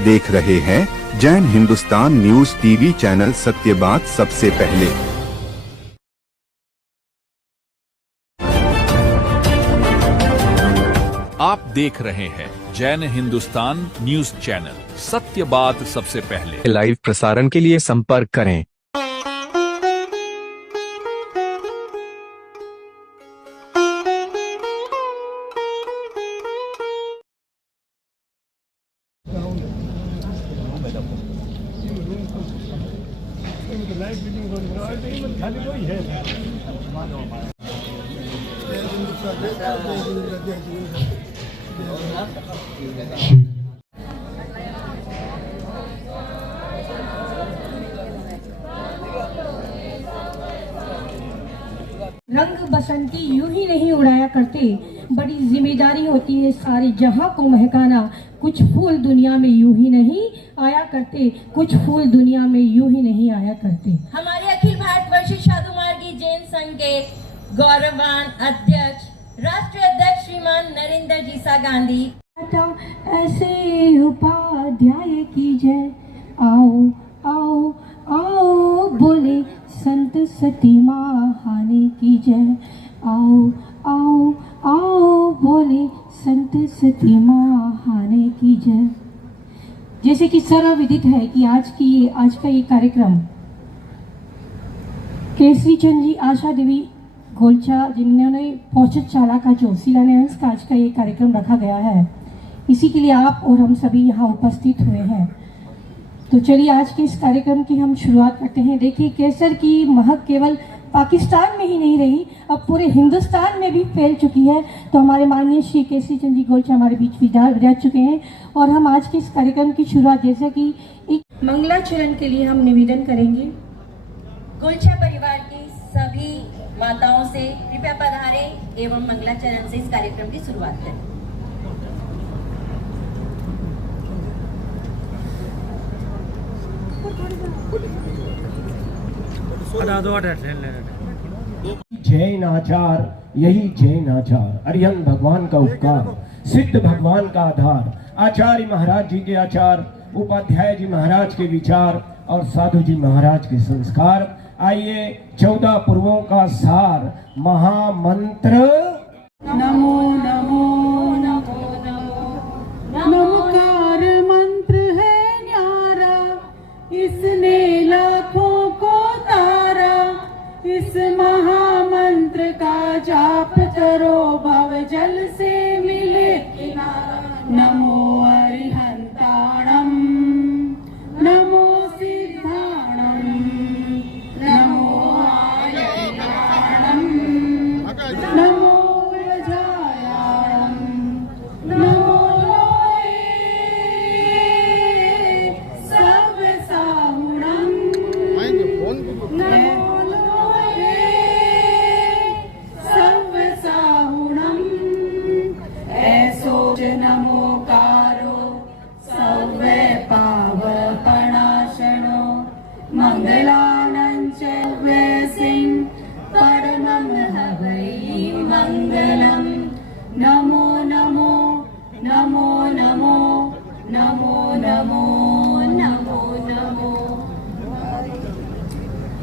देख रहे हैं Jain Hindustan news TV channel, सत्य बात सबसे पहले। आप देख रहे हैं जैन हिंदुस्तान न्यूज चैनल, सत्य बात सबसे पहले। लाइव प्रसारण के लिए संपर्क करें। रंग बसंती यूं ही नहीं उड़ाया करते, बड़ी जिम्मेदारी होती है सारे जहां को महकाना। कुछ फूल दुनिया में यूं ही नहीं आया करते, कुछ फूल दुनिया में यूं ही नहीं आया करते। हमारे अखिल भारतवर्षीय साधु मार्गी जैन संघ के गौरववान अध्यक्ष, राष्ट्रीय अध्यक्ष श्रीमान नरेंद्र जीसा गांधी ऐसे उपाध्याय की जय। आओ आओ आओ बोले संत सती महाने की जय। आओ आओ आओ बोले संत सती महाने की जय। जैसे कि सर्वविदित है कि आज का ये कार्यक्रम केसरी चंद जी, आशा देवी गोलचा, जिन्होंने पौषध शाला का जो शिलान्यास का आज का ये कार्यक्रम रखा गया है, इसी के लिए आप और हम सभी यहाँ उपस्थित हुए हैं। तो चलिए आज के इस कार्यक्रम की हम शुरुआत करते हैं। देखिए, केसर की महक केवल पाकिस्तान में ही नहीं रही, अब पूरे हिंदुस्तान में भी फैल चुकी है। तो हमारे माननीय श्री केसरी चंद जी गोलचा हमारे बीच विराज चुके हैं और हम आज के इस कार्यक्रम की शुरुआत जैसा कि एक मंगलाचरण के लिए हम निवेदन करेंगे। गोलचा परिवार की सभी माताओं से कृपया पधारें एवं मंगलाचरण से इस कार्यक्रम की शुरुआत करें। जैन आचार, यही जैन आचार, अरिहंत भगवान का उपकार, सिद्ध भगवान का आधार, आचार्य महाराज जी के आचार, उपाध्याय जी महाराज के विचार और साधु जी महाराज के संस्कार। आइए 14 पूर्वों का सार महामंत्र नमो नमो नमो नमो नमकार मंत्र है न्यारा, इसने लाखों को तारा। इस महामंत्र का जाप करो, भव जल से मिले किनारा। नमो अरिहंताणम, नमो सिद्धाणम, नमो आयर्याणम, नमो वज्रायाणम, नमो लोये सवसाहुणम, नमो लोये सवसाहुणम। ऐसो नमोकारो सव्य पावपणाशनो, मंगलानं च वैसिं परमं हवै मंगलम्। नमो नमो नमो नमो नमो नमो नमो नमो।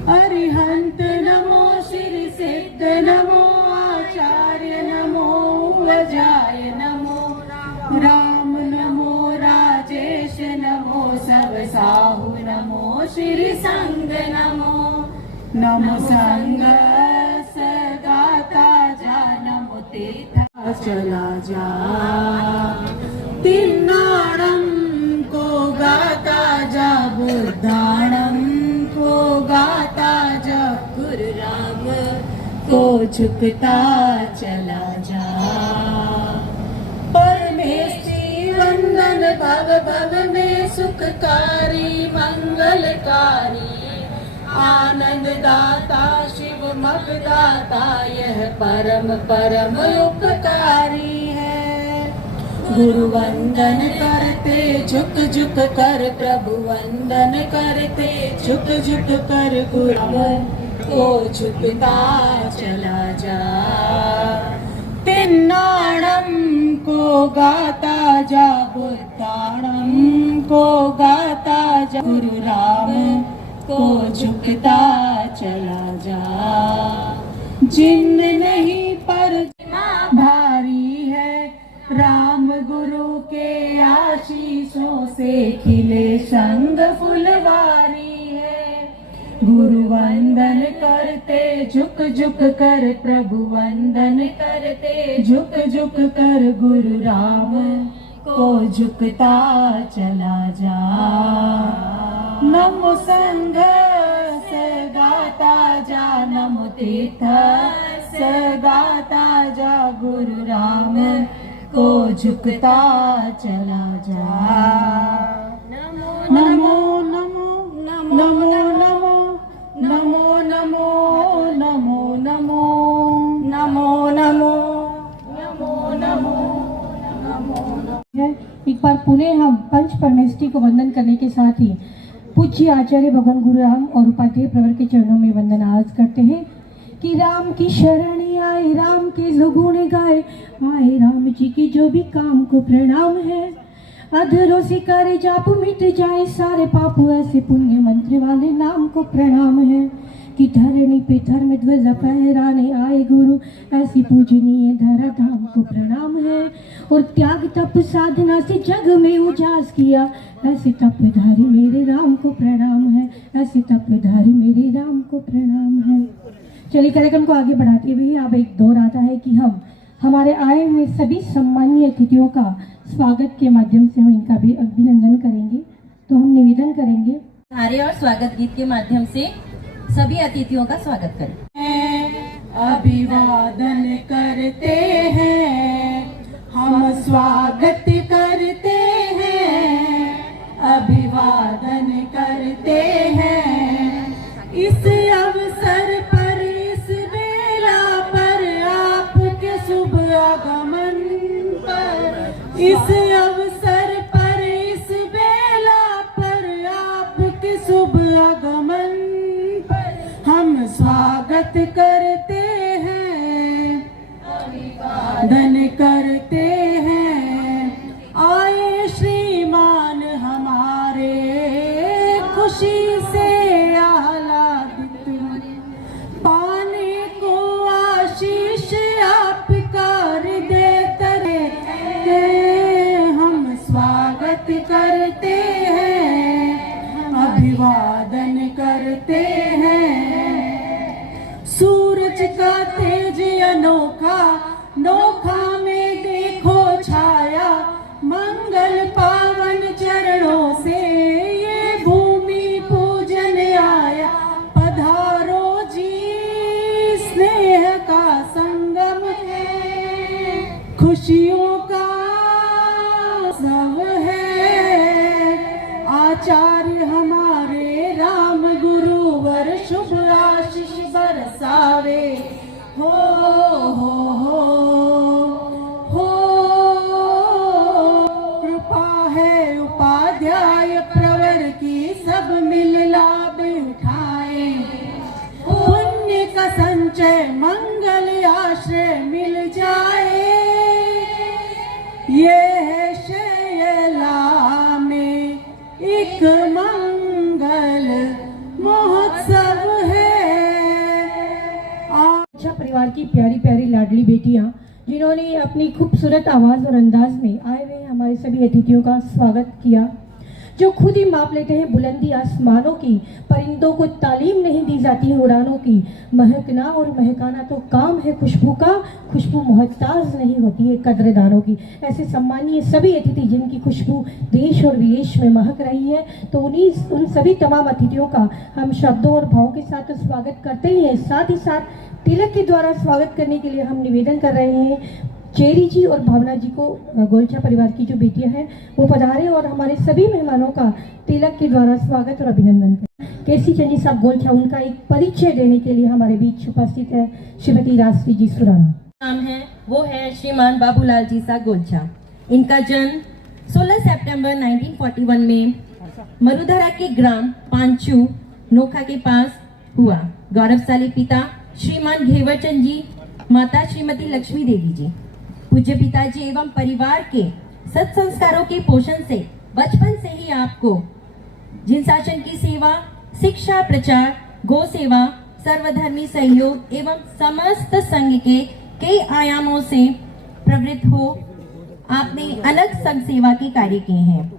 अरिहंत नमो, श्री सिद्ध नमो, आचार्य नमो, वज्राय नमो, राम नमो, राजेश नमो, सब साहु नमो, श्री संग नमो। नमो संग सगाता जा, नमो तीर्थ चला जा। तिन्नाणम को गाता जा, बुद्धाणम को गाता जा, गुरु राम को झुकता चला जा। परमेष्टि वंदन भव भव में सुखकारी मंगलकारी, आनंद दाता शिव मगदाता, यह परम परम उपकारी है। गुरु वंदन करते झुक झुक कर, प्रभु वंदन करते झुक झुक कर, गुरु को झुकता चला जा। तिन्नाणम को गाता जा, बुद्धाणम को गाता जा, गुरु राम को झुकता चला जा। जिन्न नहीं पर भारी है, राम गुरु के आशीषों से खिले संग फुलवारी है। गुरु वंदन करते झुक झुक कर, प्रभु वंदन करते झुक झुक कर, गुरु राम को झुकता चला जा। नमो संघ गाता जा, नमो तीर्थ गाता जा, गुरु राम को झुकता चला जा। नमो नमो नमो नमो नमो नमो नमो नमो नमो नमो नमो नमो। एक बार पुनः हम पंच परमेष्ठी को वंदन करने के साथ ही पूज्य आचार्य भगवान गुरु राम और उपाध्याय प्रवर के चरणों में वंदन अर्ज करते हैं कि राम की शरण आए, राम के जो गुण गाए, आए राम जी के जो भी काम को प्रणाम है। अधरों से करे जाप मिट जाए सारे पाप, ऐसे पुण्य मंत्र वाले नाम को प्रणाम है। कि धरणी पे धर्म ध्वज फहराने आए गुरु, ऐसी पूजनीय धरा धाम को प्रणाम है। और त्याग तप साधना से जग में उजास किया, ऐसे तपधारी मेरे राम को प्रणाम है, ऐसे तपधारी मेरे राम को प्रणाम है। चलिए कार्यक्रम को आगे बढ़ाते हुए अब एक दौर आता है कि हम हमारे आए हुए सभी सम्मानीय अतिथियों का स्वागत के माध्यम से हम इनका भी अभिनंदन करेंगे। तो हम निवेदन करेंगे नारे और स्वागत गीत के माध्यम से सभी अतिथियों का स्वागत करें। अभिवादन करते हैं, हम स्वागत करते हैं, अभिवादन करते हैं। इस अवसर पर, इस बेला पर, आपके शुभ आगमन पर, इस अवसर पर, इस बेला पर, आपके शुभ आगमन हम स्वागत करते हैं, अभिवादन करते हैं। आए श्रीमान हमारे खुशी से आह्लादित, पाने को आशीष आपका हृदय तरे, हम स्वागत करते हैं, अभिवादन करते हैं। सूरज का तेज अनोखा, नोखा में देखो छाया, मंगल पावन चरणों से ये भूमि पूजन आया। पधारो जी, स्नेह का संगम है, खुशियों का सब है। आचार्य हमारे राम गुरुवर शुभ आशीष बरसावे, हो हो हो हो। कृपा है उपाध्याय प्रवर की, सब मिल लाभ उठाए। पुण्य का संचय मंगल आश्रय मिल जाए। ये है शैला में एक मंगल महोत्सव है। अच्छा परिवार की प्यारी प्यारी लाडली बेटियां, जिन्होंने अपनी खूबसूरत आवाज़ और अंदाज में आए हुए हमारे सभी अतिथियों का स्वागत किया, जो खुद ही माप लेते हैं बुलंदी आसमानों की, परिंदों को तालीम नहीं दी जाती उड़ानों की। महकना और महकाना तो काम है खुशबू का, खुशबू मोहताज नहीं होती है कद्रदानों की। ऐसे सम्मानीय सभी अतिथि जिनकी खुशबू देश और विदेश में महक रही है, तो उन सभी तमाम अतिथियों का हम शब्दों और भावों के साथ स्वागत करते ही हैं। साथ ही साथ तिलक के द्वारा स्वागत करने के लिए हम निवेदन कर रहे हैं चेरी जी और भावना जी को, गोलछा परिवार की जो बेटियां हैं वो पधारे और हमारे सभी मेहमानों का तिलक के द्वारा स्वागत और अभिनंदन करें। केसी चंद जी साहब गोलछा, उनका एक परिचय देने के लिए हमारे बीच उपस्थित है श्रीमती राष्ट्री जी सुराना। नाम है वो है श्रीमान बाबूलाल जी सा गोलछा। इनका जन्म 16 सितंबर 1941 में मरुधरा के ग्राम पांचू नोखा के पास हुआ। गौरवशाली पिता श्रीमान घेवरचंद जी, माता श्रीमती लक्ष्मी देवी जी। पूज्य पिताजी एवं परिवार के सत्संस्कारों के पोषण से बचपन से ही आपको जिन शासन की सेवा, शिक्षा, प्रचार, गौ सेवा, सर्वधर्मी सहयोग एवं समस्त संघ के कई आयामों से प्रवृत्त हो आपने अलग संघ सेवा के कार्य किए हैं।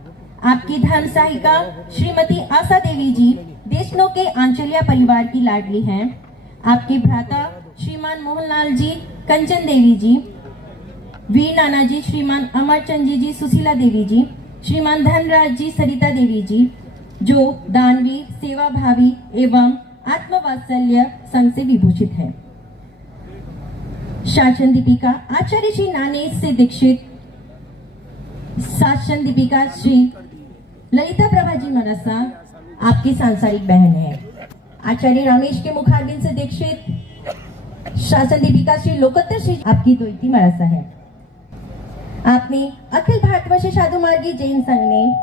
आपकी धर्म सहायिका श्रीमती आशा देवी जी देशनों के आंचलिया परिवार की लाडली हैं। आपके भ्राता श्रीमान मोहनलाल जी, कंचन देवी जी, वीर नाना जी, श्रीमान अमरचंद जी, सुशीला देवी जी, श्रीमान धनराज जी, सरिता देवी जी, जो दानवीर, सेवा भावी एवं आत्मवात्सल्य संघ से विभूषित है। शासन दीपिका आचार्य श्री नानेश से दीक्षित शासन दीपिका श्री ललिता प्रभा जी मनसा आपकी सांसारिक बहन है। आचार्य रामेश के मुखारबिंद से दीक्षित शासन दीपिका श्री लोकोत्तर श्री आपकी द्वैती मनसा है। आपने अखिल भारतवर्ष साधु मार्गी जैन संघ में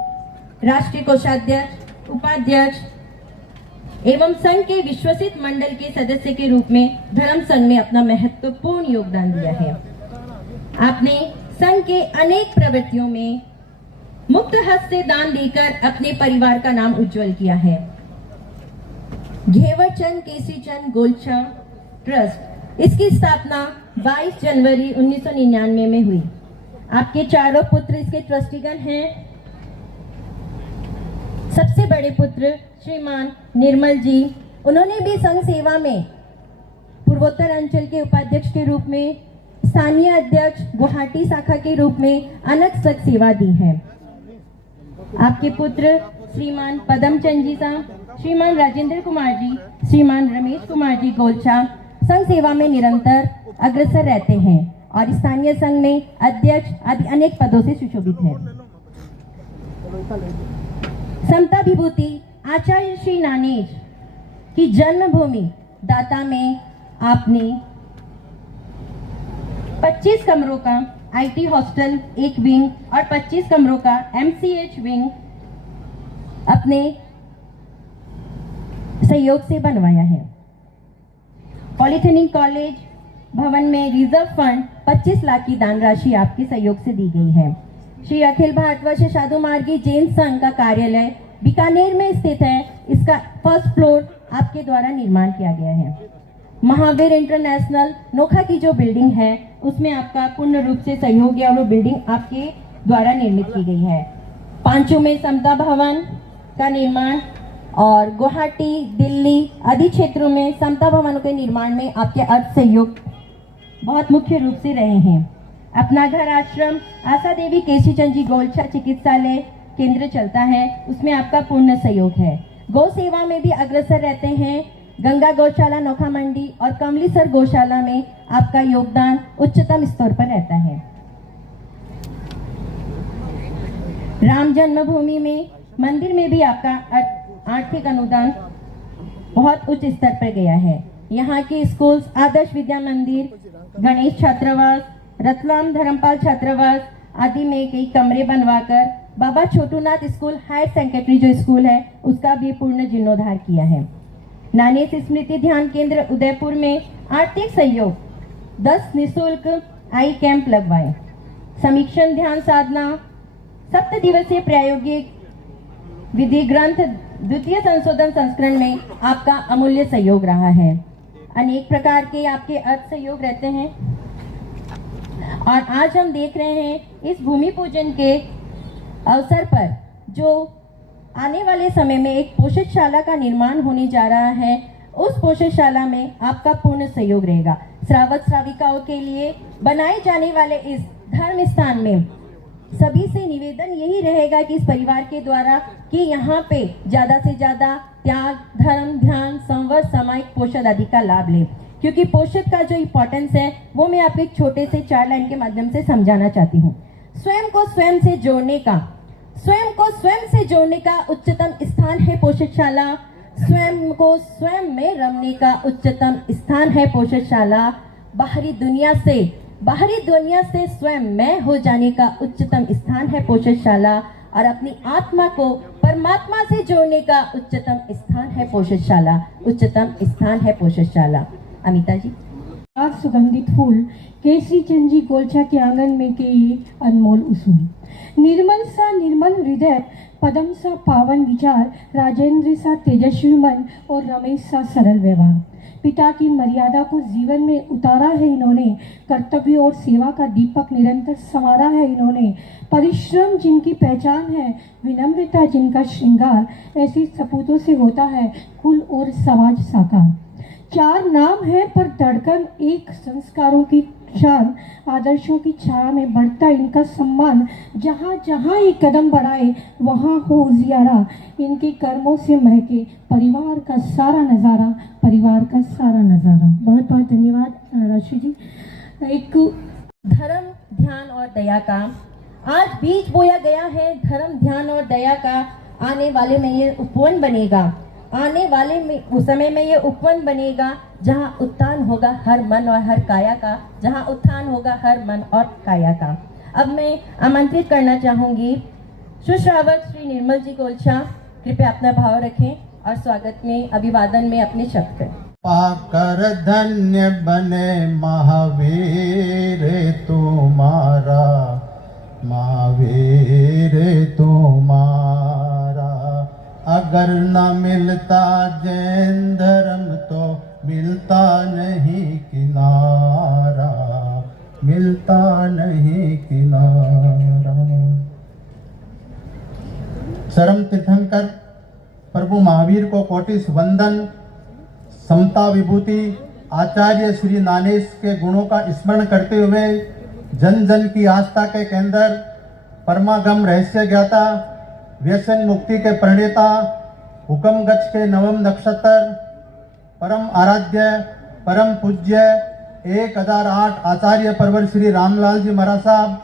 राष्ट्रीय कोषाध्यक्ष, उपाध्यक्ष एवं संघ के विश्वसित मंडल के सदस्य के रूप में धर्म संघ में अपना महत्वपूर्ण योगदान दिया है। आपने संघ के अनेक प्रवृत्तियों में मुक्त हस्त से दान देकर अपने परिवार का नाम उज्जवल किया है। घेवर चंद केसरी चंद गोलछा ट्रस्ट, इसकी स्थापना 22 जनवरी 1999 में हुई। आपके चारों पुत्र इसके ट्रस्टीगण हैं। सबसे बड़े पुत्र श्रीमान निर्मल जी, उन्होंने भी संघ सेवा में पूर्वोत्तर अंचल के उपाध्यक्ष के रूप में, स्थानीय अध्यक्ष गुवाहाटी शाखा के रूप में अनेक संघ सेवा दी है। आपके पुत्र श्रीमान पदमचंद जी साहब, श्रीमान राजेंद्र कुमार जी, श्रीमान रमेश कुमार जी गोलछा संघ सेवा में निरंतर अग्रसर रहते हैं और स्थानीय संघ में अध्यक्ष आदि अनेक पदों से सुशोभित है। समता विभूति आचार्य श्री नानेश की जन्मभूमि दाता में आपने 25 कमरों का आईटी हॉस्टल एक विंग और 25 कमरों का एमसीएच विंग अपने सहयोग से बनवाया है। पॉलिटेक्निक कॉलेज भवन में रिजर्व फंड 25 लाख की दान राशि आपके सहयोग से दी गई है। श्री अखिल भारतवर्ष साधु मार्गी जैन संघ का कार्यालय बीकानेर में स्थित है। इसका फर्स्ट फ्लोर आपके द्वारा निर्माण किया गया है। महावीर इंटरनेशनल नोखा की जो बिल्डिंग है उसमें आपका पूर्ण रूप से सहयोग है और वो बिल्डिंग आपके द्वारा निर्मित की गई है। पांचों में समता भवन का निर्माण और गुवाहाटी, दिल्ली आदि क्षेत्रों में समता भवनों के निर्माण में आपके अर्थ सहयोग बहुत मुख्य रूप से रहे हैं। अपना घर आश्रम आशा देवी केसरी चंद जी गोलछा चिकित्सालय केंद्र चलता है, उसमें आपका पूर्ण सहयोग है। गौ सेवा में भी अग्रसर रहते हैं। गंगा गौशाला नोखा मंडी और कमलीसर गौशाला में आपका योगदान उच्चतम स्तर पर रहता है। राम जन्मभूमि में मंदिर में भी आपका आर्थिक अनुदान बहुत उच्च स्तर पर गया है। यहाँ के स्कूल आदर्श विद्या मंदिर, गणेश छात्रावास, रतलाम धर्मपाल छात्रावास आदि में कई कमरे बनवाकर बाबा छोटूनाथ स्कूल हायर सेकेंडरी जो स्कूल है उसका भी पूर्ण जीर्णोद्धार किया है। नानेश स्मृति ध्यान केंद्र उदयपुर में आर्थिक सहयोग 10 निःशुल्क आई कैंप लगवाए। समीक्षण ध्यान साधना 7 दिवसीय प्रायोगिक विधि ग्रंथ द्वितीय संशोधन संस्करण में आपका अमूल्य सहयोग रहा है। अनेक प्रकार के आपके अर्थ सहयोग रहते हैं और आज हम देख रहे हैं इस भूमि पूजन के अवसर पर जो आने वाले समय में एक पोषणशाला का निर्माण होने जा रहा है, उस पोषणशाला में आपका पूर्ण सहयोग रहेगा। श्रावक श्राविकाओं के लिए बनाए जाने वाले इस धर्म स्थान में सभी से निवेदन यही रहेगा कि इस परिवार के द्वारा कि यहाँ पे ज्यादा से ज्यादा त्याग, धर्म, ध्यान, संवर, सामायिक पोषण आदि का लाभ ले, क्योंकि पोषण का जो इम्पोर्टेंस है वो मैं आपको एक छोटे से 4 लाइन के माध्यम से समझाना चाहती हूँ। स्वयं को स्वयं से जोड़ने का उच्चतम स्थान है पोषणशाला। स्वयं को स्वयं में रमने का उच्चतम स्थान है पोषणशाला। बाहरी दुनिया से स्वयं में हो जाने का उच्चतम स्थान है पोषणशाला और अपनी आत्मा को परमात्मा से जोड़ने का उच्चतम स्थान है पोषणशाला। अमिता जी। आज सुगंधित फूल केसरी चंद जी गोलछा के आंगन में के ये अनमोल उसूल। निर्मल सा निर्मल हृदय, पदम सा पावन विचार, राजेंद्र सा तेजस्वी मन और रमेश सा सरल व्यवहार। पिता की मर्यादा को जीवन में उतारा है इन्होंने, कर्तव्य और सेवा का दीपक निरंतर संवारा है इन्होंने। परिश्रम जिनकी पहचान है, विनम्रता जिनका श्रृंगार, ऐसे सपूतों से होता है कुल और समाज साकार। चार नाम है पर धड़कन एक, संस्कारों की शान, आदर्शों की छाया में बढ़ता इनका सम्मान। जहाँ जहाँ ये कदम बढ़ाए वहाँ हो उजियारा, इनके कर्मों से महके परिवार का सारा नज़ारा, परिवार का सारा नज़ारा। बहुत बहुत धन्यवाद राशि जी। एक धर्म, ध्यान और दया का आज बीज बोया गया है। धर्म, ध्यान और दया का आने वाले में ये उपवन बनेगा। आने वाले में उस समय में ये उपवन बनेगा जहाँ उत्थान होगा हर मन और हर काया का, जहाँ उत्थान होगा हर मन और काया का। अब मैं आमंत्रित करना चाहूँगी सुश्रावक श्री निर्मल जी गोलछा, कृपया अपना भाव रखें और स्वागत में अभिवादन में अपने शब्द करें। पाकर धन्य बने महावीर तुम्हारा, महावीर तुम्हारा। अगर न मिलता जैन धर्म तो मिलता नहीं किनारा, मिलता नहीं किनारा। चरम तीर्थंकर प्रभु महावीर को कोटिस वंदन। समता विभूति आचार्य श्री नानेश के गुणों का स्मरण करते हुए जन जन की आस्था के केंद्र, परमागम रहस्य ज्ञाता, व्यसन मुक्ति के प्रणेता, हुक्म गच्छ के नवम नक्षत्र, परम आराध्य परम पूज्य 1008 आचार्य परवर श्री रामलाल जी महाराज साहब,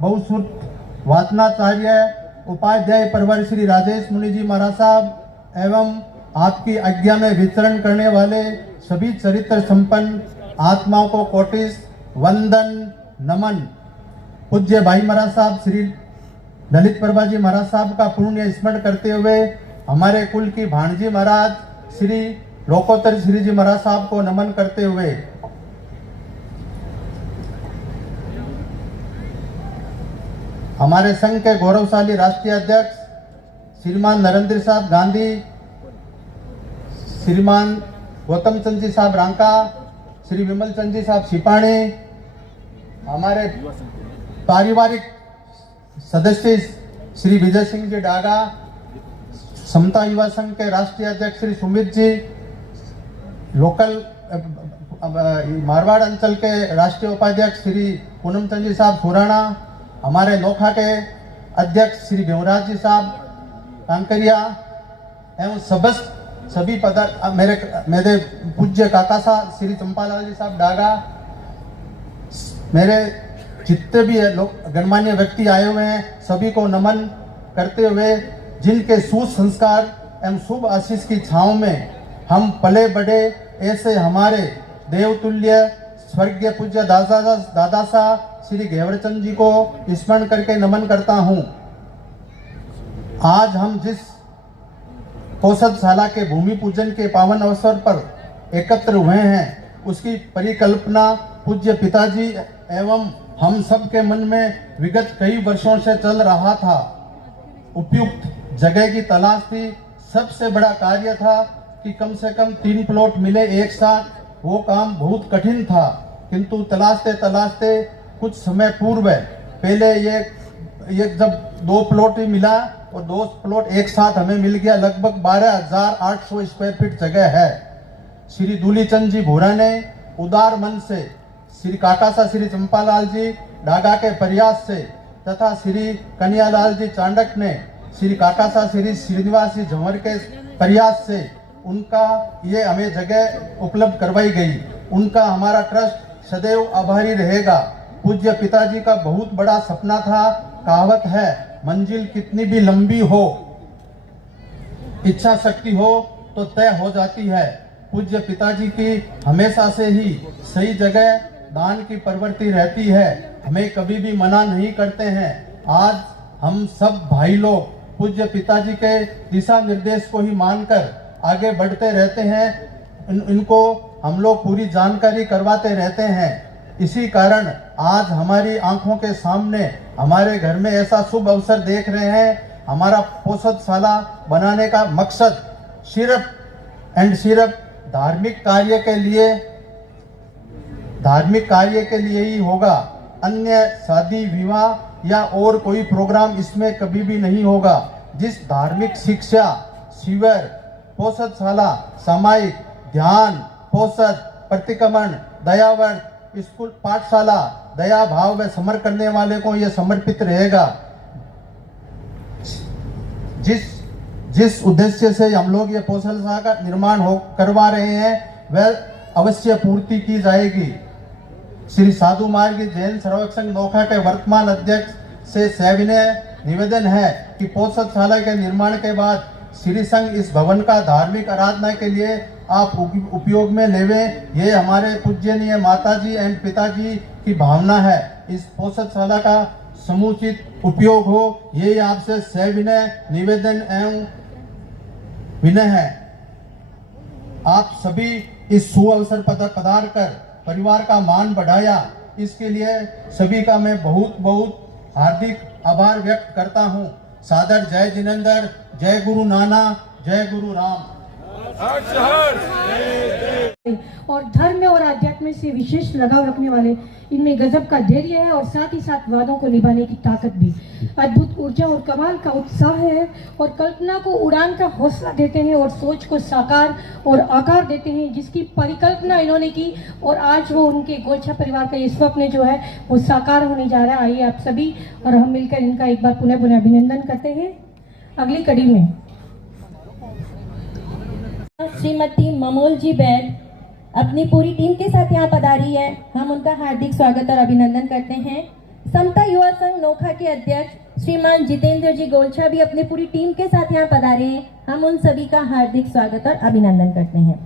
बहुश्रुत वाचनाचार्य उपाध्याय परवर श्री राजेश मुनि जी महाराज साहब एवं आपकी आज्ञा में विचरण करने वाले सभी चरित्र संपन्न आत्माओं को कोटिस वंदन नमन। पूज्य भाई महाराज साहब श्री ललित प्रभा जी महाराज साहब का पुण्य स्मरण करते हुए हमारे कुल की भाणजी महाराज श्री लोकोत्तर श्री जी महाराज साहब को नमन करते हुए हमारे संघ के गौरवशाली राष्ट्रीय अध्यक्ष श्रीमान नरेंद्र साहब गांधी, श्रीमान गौतम चंद जी साहब रांका, श्री विमल चंद जी साहब सिपाणी, हमारे पारिवारिक सदस्य श्री विजय सिंह जी डागा, समता युवा संघ के राष्ट्रीय अध्यक्ष श्री सुमित जी, लोकल मारवाड़ अंचल के राष्ट्रीय उपाध्यक्ष श्री पूनम चंद जी साहब सुराणा, हमारे नोखा के अध्यक्ष श्री भीमराज जी साहब कांकरिया एवं सभी मेरे पूज्य काका साहब श्री चंपालाल जी साहब डागा, मेरे जितने भी लोग गणमान्य व्यक्ति आए हुए हैं सभी को नमन करते हुए जिनके सुसंस्कार एवं शुभ आशीष की छांव में हम पले बढ़े, ऐसे हमारे देवतुल्य स्वर्गीय पूज्य दादा साहब श्री घेवरचंद जी को स्मरण करके नमन करता हूं। आज हम जिस औषधशाला के भूमि पूजन के पावन अवसर पर एकत्र हुए हैं उसकी परिकल्पना पूज्य पिताजी एवं हम सब के मन में विगत कई वर्षों से चल रहा था। उपयुक्त जगह की तलाश थी। सबसे बड़ा कार्य था कि कम से कम 3 प्लॉट मिले एक साथ। वो काम बहुत कठिन था किंतु तलाशते तलाशते कुछ समय पूर्व पहले ये जब 2 प्लॉट ही मिला और 2 प्लॉट एक साथ हमें मिल गया। लगभग 12,800 स्क्वायर फीट जगह है। श्री दूलीचंद जी भोरा ने उदार मन से, श्री काकासा श्री चंपालाल जी डागा के प्रयास से तथा श्री कन्यालाल जी चांडक ने श्री काकासा श्री श्रीनिवास जी झंवर के प्रयास से उनका ये हमें जगह उपलब्ध करवाई गई। उनका हमारा ट्रस्ट सदैव आभारी रहेगा। पूज्य पिताजी का बहुत बड़ा सपना था। कहावत है, मंजिल कितनी भी लंबी हो, इच्छा शक्ति हो तो तय हो जाती है। पूज्य पिताजी की हमेशा से ही सही जगह दान की प्रवृत्ति रहती है। हमें कभी भी मना नहीं करते हैं। आज हम सब भाई लोग पूज्य पिताजी के दिशा निर्देश को ही मानकर आगे बढ़ते रहते हैं। इनको हम लोग पूरी जानकारी करवाते रहते हैं। इसी कारण आज हमारी आंखों के सामने हमारे घर में ऐसा शुभ अवसर देख रहे हैं। हमारा पोषदशाला बनाने का मकसद सिर्फ एंड सिर्फ धार्मिक कार्य के लिए ही होगा। अन्य शादी विवाह या और कोई प्रोग्राम इसमें कभी भी नहीं होगा। जिस धार्मिक शिक्षा, शिविर, पोषदशाला, सामायिक ध्यान, पोषद, प्रतिक्रमण, दयाव्रत, स्कूल पाठशाला, दया भाव व समर करने वाले को यह समर्पित रहेगा। जिस उद्देश्य से हम लोग ये पोषदशाला का निर्माण करवा रहे हैं वह अवश्य पूर्ति की जाएगी। श्री साधु मार्ग जैन सर्वक संघ नोखा के वर्तमान अध्यक्ष से सविनय निवेदन है कि पोषदशाला के निर्माण के बाद श्री संघ इस भवन का धार्मिक आराधना के लिए आप उपयोग में लेवें। ये हमारे पूजनीय माताजी एंड पिताजी की भावना है। इस पोषदशाला का समुचित उपयोग हो, ये आपसे सविनय निवेदन एवं विनय है। आप सभी इस सुअवसर पर पधार कर परिवार का मान बढ़ाया, इसके लिए सभी का मैं बहुत बहुत हार्दिक आभार व्यक्त करता हूँ। सादर जय जिनेंद्र, जय गुरु नानक, जय गुरु राम। और धर्म और आध्यात्म से विशेष लगाव रखने वाले, इनमें गजब का धैर्य है और साथ ही साथ वादों को निभाने की ताकत भी। अद्भुत ऊर्जा और कमाल का उत्साह है और कल्पना को उड़ान का हौसला देते हैं और सोच को साकार और आकार देते हैं, जिसकी परिकल्पना इन्होंने की और आज वो उनके गोलछा परिवार का ये स्वप्न जो है वो साकार होने जा रहा है। आइए आप सभी और हम मिलकर इनका एक बार पुनः पुनः अभिनंदन करते हैं। अगली कड़ी में श्रीमती ममोल जी बैद अपनी पूरी टीम के साथ यहाँ पधारी है। हम उनका हार्दिक स्वागत और अभिनंदन करते हैं। समता युवा संघ नोखा के अध्यक्ष श्रीमान जितेंद्र जी गोलछा भी अपनी पूरी टीम के साथ यहाँ पधारे हैं। हम उन सभी का हार्दिक स्वागत और अभिनंदन करते हैं।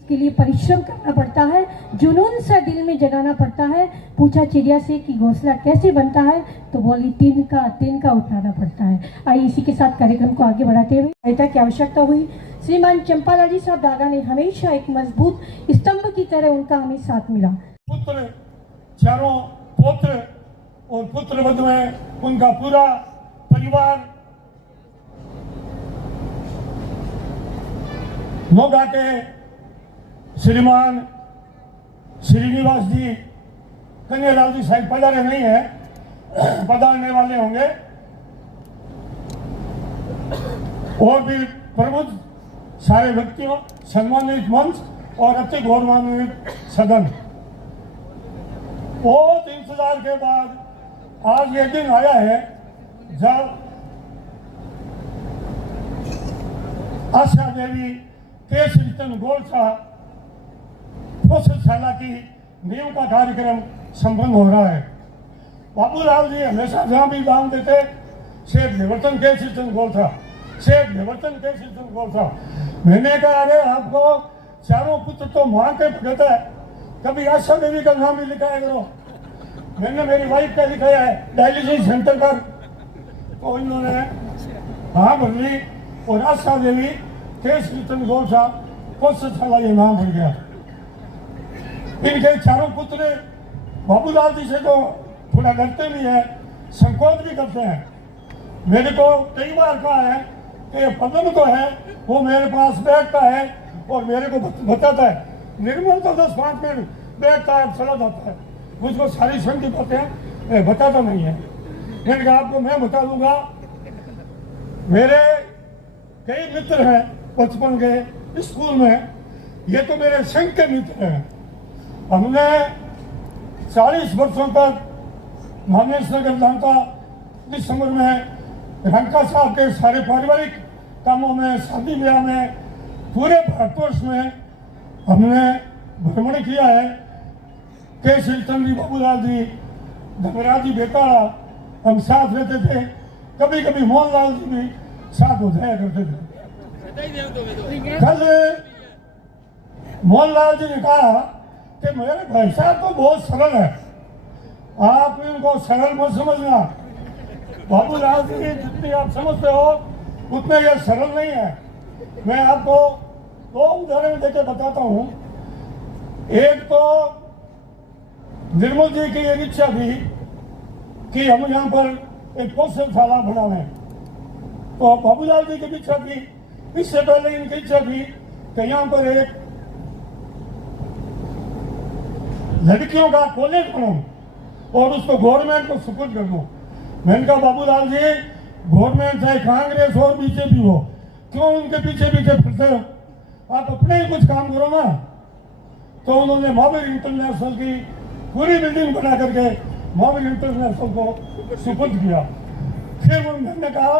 इसके लिए परिश्रम करना पड़ता है, जुनून सा दिल में जगाना पड़ता है। पूछा चिड़िया से कि घोंसला कैसे बनता है, तो बोली तिनका उठाना पड़ता है। आइए इसी के साथ कार्यक्रम को आगे बढ़ाते हुए सहायता की आवश्यकता हुई। श्रीमान चंपालाजी साहब दादा ने हमेशा एक मजबूत स्तंभ की तरह उनका हमें साथ मिला। पुत्र, चारों पुत्र और पुत्र वधु में उनका पूरा परिवार मोगा के श्रीमान श्रीनिवास जी कन्हैयालाल जी शायद पधारे नहीं है, पधारने वाले होंगे। और भी प्रमुख सारे व्यक्तियों, सम्मानित मंच और अति गौरवान्वित सदन, बहुत इंतजार के बाद आज ये दिन आया है जब आशा देवी केशरीचंद गोलछा पोषदशाला की नींव का कार्यक्रम संपन्न हो रहा है। बाबूलाल जी हमेशा जहां भी दान देते, शेख निवर्तन केशरीचंद गोलछा, शेख निवर्तन केशरीचंद गोलछा। मैंने कहा अरे आपको चारों पुत्र तो मां के भगत है, कभी आशा देवी का नाम भी लिखाया करो। मैंने मेरी वाइफ का लिखाया है डायलिसिस सेंटर पर, तो इन्होंने हाँ भर ली और आशा देवी केशरीचंद गोलछा पोषदशाला ये नाम बन गया। इनके चारों पुत्र बाबूलाल जी से तो थोड़ा डरते भी है, संकोच भी करते हैं। मेरे को कई बार कहा है कि पदम तो है वो मेरे पास बैठता है और मेरे को बताता है। निर्मल तो 10-5 मिनट बैठता है, चला जाता है, मुझको सारी संघ की बातें बताता नहीं है। मैंने कहा आपको मैं बता दूंगा। मेरे कई मित्र हैं बचपन के स्कूल में, ये तो मेरे संघ के मित्र हैं। हमने 40 वर्षों तक मानेश नगर जानता, दिसंबर में रंका साहब के सारे पारिवारिक कामों में, शादी ब्याह में, पूरे भारतवर्ष में हमने भ्रमण किया है। केशरीचंद जी, बाबूलाल जी, धनराज जी बेताड़ा हम साथ रहते थे। कभी कभी मोहनलाल जी भी साथ हो जाया करते थे। कल मोहनलाल जी ने कहा कि मेरे भाई साहब तो बहुत सरल है, आप इनको सरल मत समझना। बाबूलाल जी जितनी आप समझते हो उतने ये सरल नहीं है। मैं आपको 2 उदाहरण देकर बताता हूँ। एक तो निर्मल जी की एक इच्छा थी कि हम यहाँ पर एक पौधशाला बनावें, तो बाबूलाल जी की भी इच्छा थी। इससे पहले इनकी इच्छा थी कि यहाँ पर एक लड़कियों का कॉलेज बनाऊं और उसको गवर्नमेंट को सुपुर्द कर दूं। मैंने कहा बाबूलाल जी, गवर्नमेंट चाहे कांग्रेस और बीजेपी हो, क्यों उनके पीछे पीछे फिरते हो, आप अपने ही कुछ काम करो ना। तो उन्होंने महावीर इंटरनेशनल की पूरी बिल्डिंग बना करके महावीर इंटरनेशनल को सुपुर्द किया। फिर मैंने कहा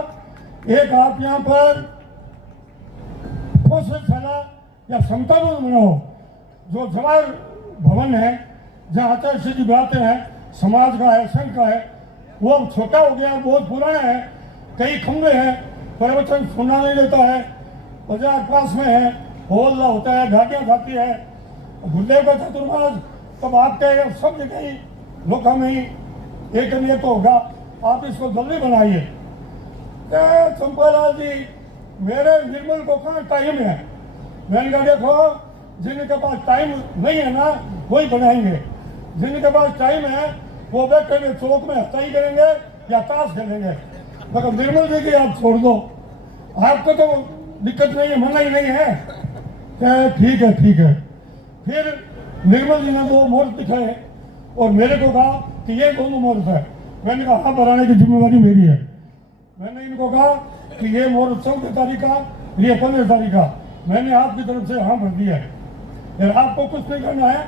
एक आप यहाँ पर पौधशाला या समता भवन बनाओ, जो जवाहर भवन है जहाँ आचार्य सिद्धि बनाते हैं, समाज का है, संघ का है, वो अब छोटा हो गया, बहुत पुराना है, कई खंभे हैं, प्रवचन सुनना नहीं देता है, बाजार पास में है, होल्ला होता है, गाड़ियाँ जाती है, गुरुदेव का चतुर्मास, तब आप कहेगा सब जगह ही लोका में ही एक नियत तो होगा, आप इसको जल्दी बनाइए। चंपालाल जी, मेरे निर्मल को कहाँ टाइम है? मैंने कहा देखो, जिनके पास टाइम नहीं है ना वही बनाएंगे, जिनके पास टाइम है वो बैठेंगे चौक में हताई करेंगे या ताश खेलेंगे, मगर निर्मल जी की आप छोड़ दो, आपको तो दिक्कत नहीं है, मना ही नहीं है। ठीक है ठीक है। फिर निर्मल जी ने 2 मुहूर्त दिखाए और मेरे को कहा कि ये दोनों मुहूर्त है। मैंने कहा हाँ, बनाने की जिम्मेवारी मेरी है। मैंने इनको कहा कि ये मुहूर्त 14 तारीख का, ये 15 तारीख का, मैंने आपकी तरफ से हाँ भर दिया है। आपको कुछ नहीं करना है,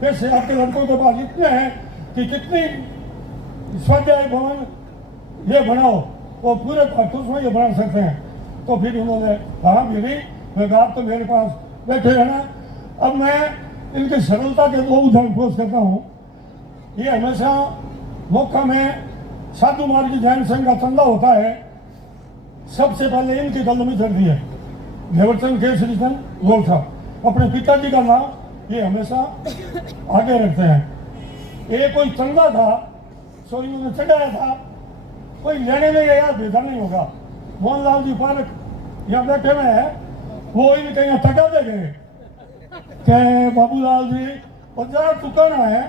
पैसे आपके लड़कों के पास इतने हैं कि कितनी स्वाध्याय भवन ये बनाओ, वो पूरे पाठों में ये बना सकते हैं। तो फिर उन्होंने कहा मेरी, मैं कहा आप तो मेरे पास बैठे है ना। अब मैं इनकी सरलता के 2 उदाहरण पेश करता हूँ। ये हमेशा मोखा में साधु मार्ग जैन संघ का चंदा होता है, सबसे पहले इनकी कलम में चढ़ती है, देवचंद केसरी चंद गोलछा। अपने पिताजी का नाम ये हमेशा आगे रखते हैं। ये कोई चंदा था, सो इन्होंने चढ़ाया था, कोई लेने नहीं गया, भेजा नहीं होगा। मोहनलाल जी पारक यहाँ बैठे हुए हैं, वो इनके यहाँ टका दे गए कि बाबूलाल जी 50 चुकाना है,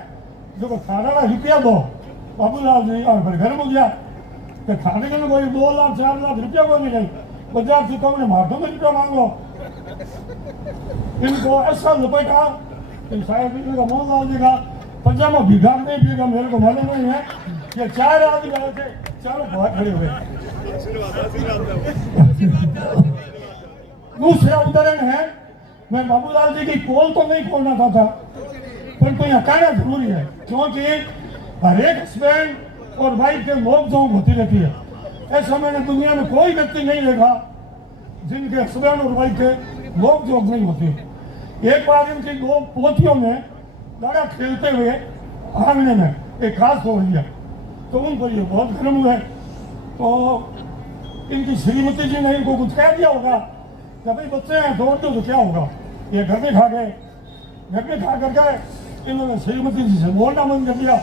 जो खाना का रुपया दो। बाबूलाल जी घर में गया कि खाने के लिए कोई 2 लाख 4 लाख रुपया को नहीं गई, 50 चुकाने मार्टों में रुपया मांगो। इनको ऐसा लपेटा कि शायद इनका मोहनलाल जी का पजामा भिगाड़ नहीं पिएगा, मेरे को मालूम नहीं है। ये 4 आदमी आए थे, चारों बाहर खड़े हुए। दूसरा उदाहरण है, मैं बाबूलाल जी की पोल तो नहीं खोलना चाहता, परंतु यहाँ कहना जरूरी है, क्योंकि हर एक हस्बैंड और वाइफ के नोक-झोंक होती रहती है। ऐसा मैंने दुनिया में कोई व्यक्ति नहीं देखा जिनके हस्बैंड और वाइफ के नोक-झोंक नहीं होती। एक बार इनकी 2 पोतियों ने लड़ा खेलते हुए आंगने में एक घास तोड़ लिया, तो उनको ये बहुत गर्म हुए। तो इनकी श्रीमती जी ने इनको कुछ कह दिया होगा कि भाई बच्चे हैं, तोड़ दो तो क्या होगा। ये घर में खा गए, घर में खा करके इन्होंने श्रीमती जी से बोलना बंद कर दिया।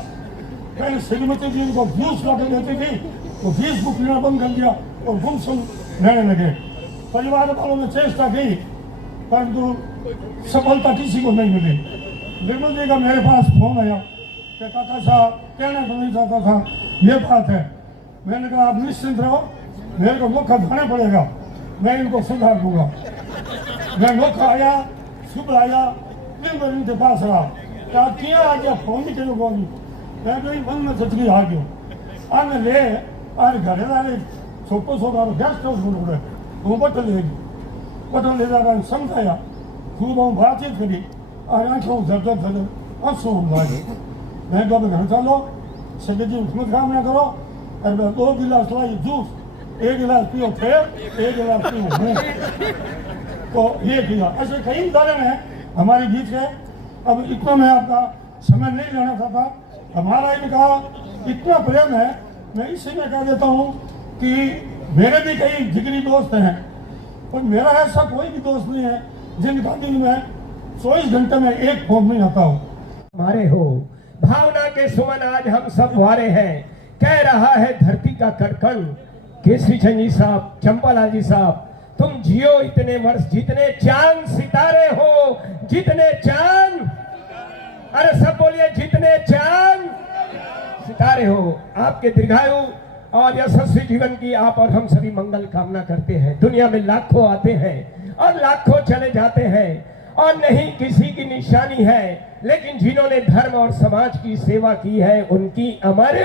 पहले श्रीमती जी इनको जूस ला देती थी, तो फीस बुक लेना बंद कर दिया और गुमसुम रहने लगे। परिवार वालों ने चेष्टा की, परंतु सफलता किसी को नहीं मिली। निर्मल जी का मेरे पास फोन आया कि काका साहब, कहना तो नहीं चाहता था, ये बात है। मैंने कहा आप निश्चिंत रहो, मेरे को मौका खाना पड़ेगा, मैं इनको सुधार दूंगा। मैं मौका आया, सुबह आया, दिन भर इनके पास रहा, क्या किया आज फोन नहीं करो बोली, मैं तो मन में सच आ गया। आने ले और घरे वाले छोटो छोटा गेस्ट हाउस बोल वो बटन ले जाकर समझाया, खूब हम बातचीत करी और आंखों झरझर आंसू लागे। मैं कहा घर चलो, सभी जी उसमें काम ना करो, और मैं 2 गिलास लाई जूस, 1 गिलास पियो फिर 1 गिलास पियो। तो ये किया। ऐसे कई उदाहरण हैं हमारे बीच है। अब इतना मैं आपका समय नहीं लेना चाहता, हमारा इनका इतना प्रेम है, मैं इसी में कह देता हूँ कि मेरे भी कई जिगरी दोस्त हैं, पर मेरा ऐसा कोई भी दोस्त नहीं है जिनका दिन में 24 घंटे में एक फोन नहीं आता हो। हमारे हो भावना के सुमन आज हम सब वारे हैं, कह रहा है धरती का कड़कड़। केसरी चंद जी साहब, चंपालाल जी साहब, तुम जियो इतने वर्ष जितने चांद सितारे हो, जितने चांद अरे सब बोलिए जितने चांद सितारे हो, आपके दीर्घायु और यशस्वी जीवन की आप और हम सभी मंगल कामना करते हैं। दुनिया में लाखों आते हैं और लाखों चले जाते हैं और नहीं किसी की निशानी है, लेकिन जिन्होंने धर्म और समाज की सेवा की है उनकी अमर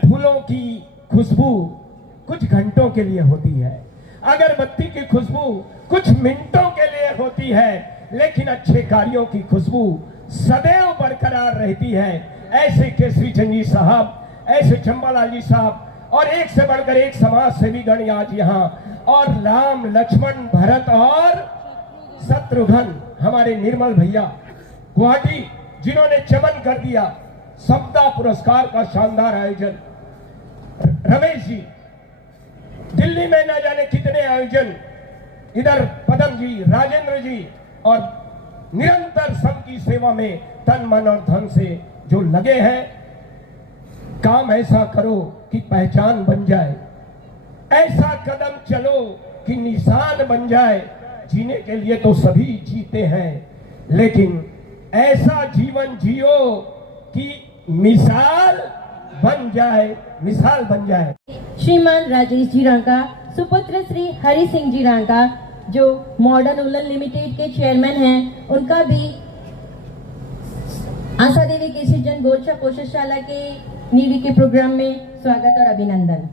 फूलों की खुशबू कुछ घंटों के लिए होती है, अगरबत्ती की खुशबू कुछ मिनटों के लिए होती है, लेकिन अच्छे कार्यों की खुशबू सदैव बरकरार रहती है। ऐसे केसरी चंद जी साहब, ऐसे चंबालाल जी साहब और एक से बढ़कर एक समाज सेवी गण आज यहाँ, और राम लक्ष्मण भरत और शत्रुघ्न हमारे निर्मल भैया गुवाहाटी जिन्होंने चमन कर दिया। सप्ताह पुरस्कार का शानदार आयोजन, रमेश जी दिल्ली में न जाने कितने आयोजन, इधर पदम जी, राजेंद्र जी, और निरंतर सबकी सेवा में तन मन और धन से जो लगे हैं। काम ऐसा करो कि पहचान बन जाए, ऐसा कदम चलो कि निशान बन जाए। जीने के लिए तो सभी जीते हैं, लेकिन ऐसा जीवन जियो कि मिसाल बन जाए, मिसाल बन जाए। श्रीमान राजेश जी रांका, सुपुत्र श्री हरि सिंह जी रांका जो मॉडर्न उलन लिमिटेड के चेयरमैन हैं, उनका भी आशा देवी केसरी चंद गोलछा पोषणशाला के नीवी के प्रोग्राम में स्वागत और अभिनंदन।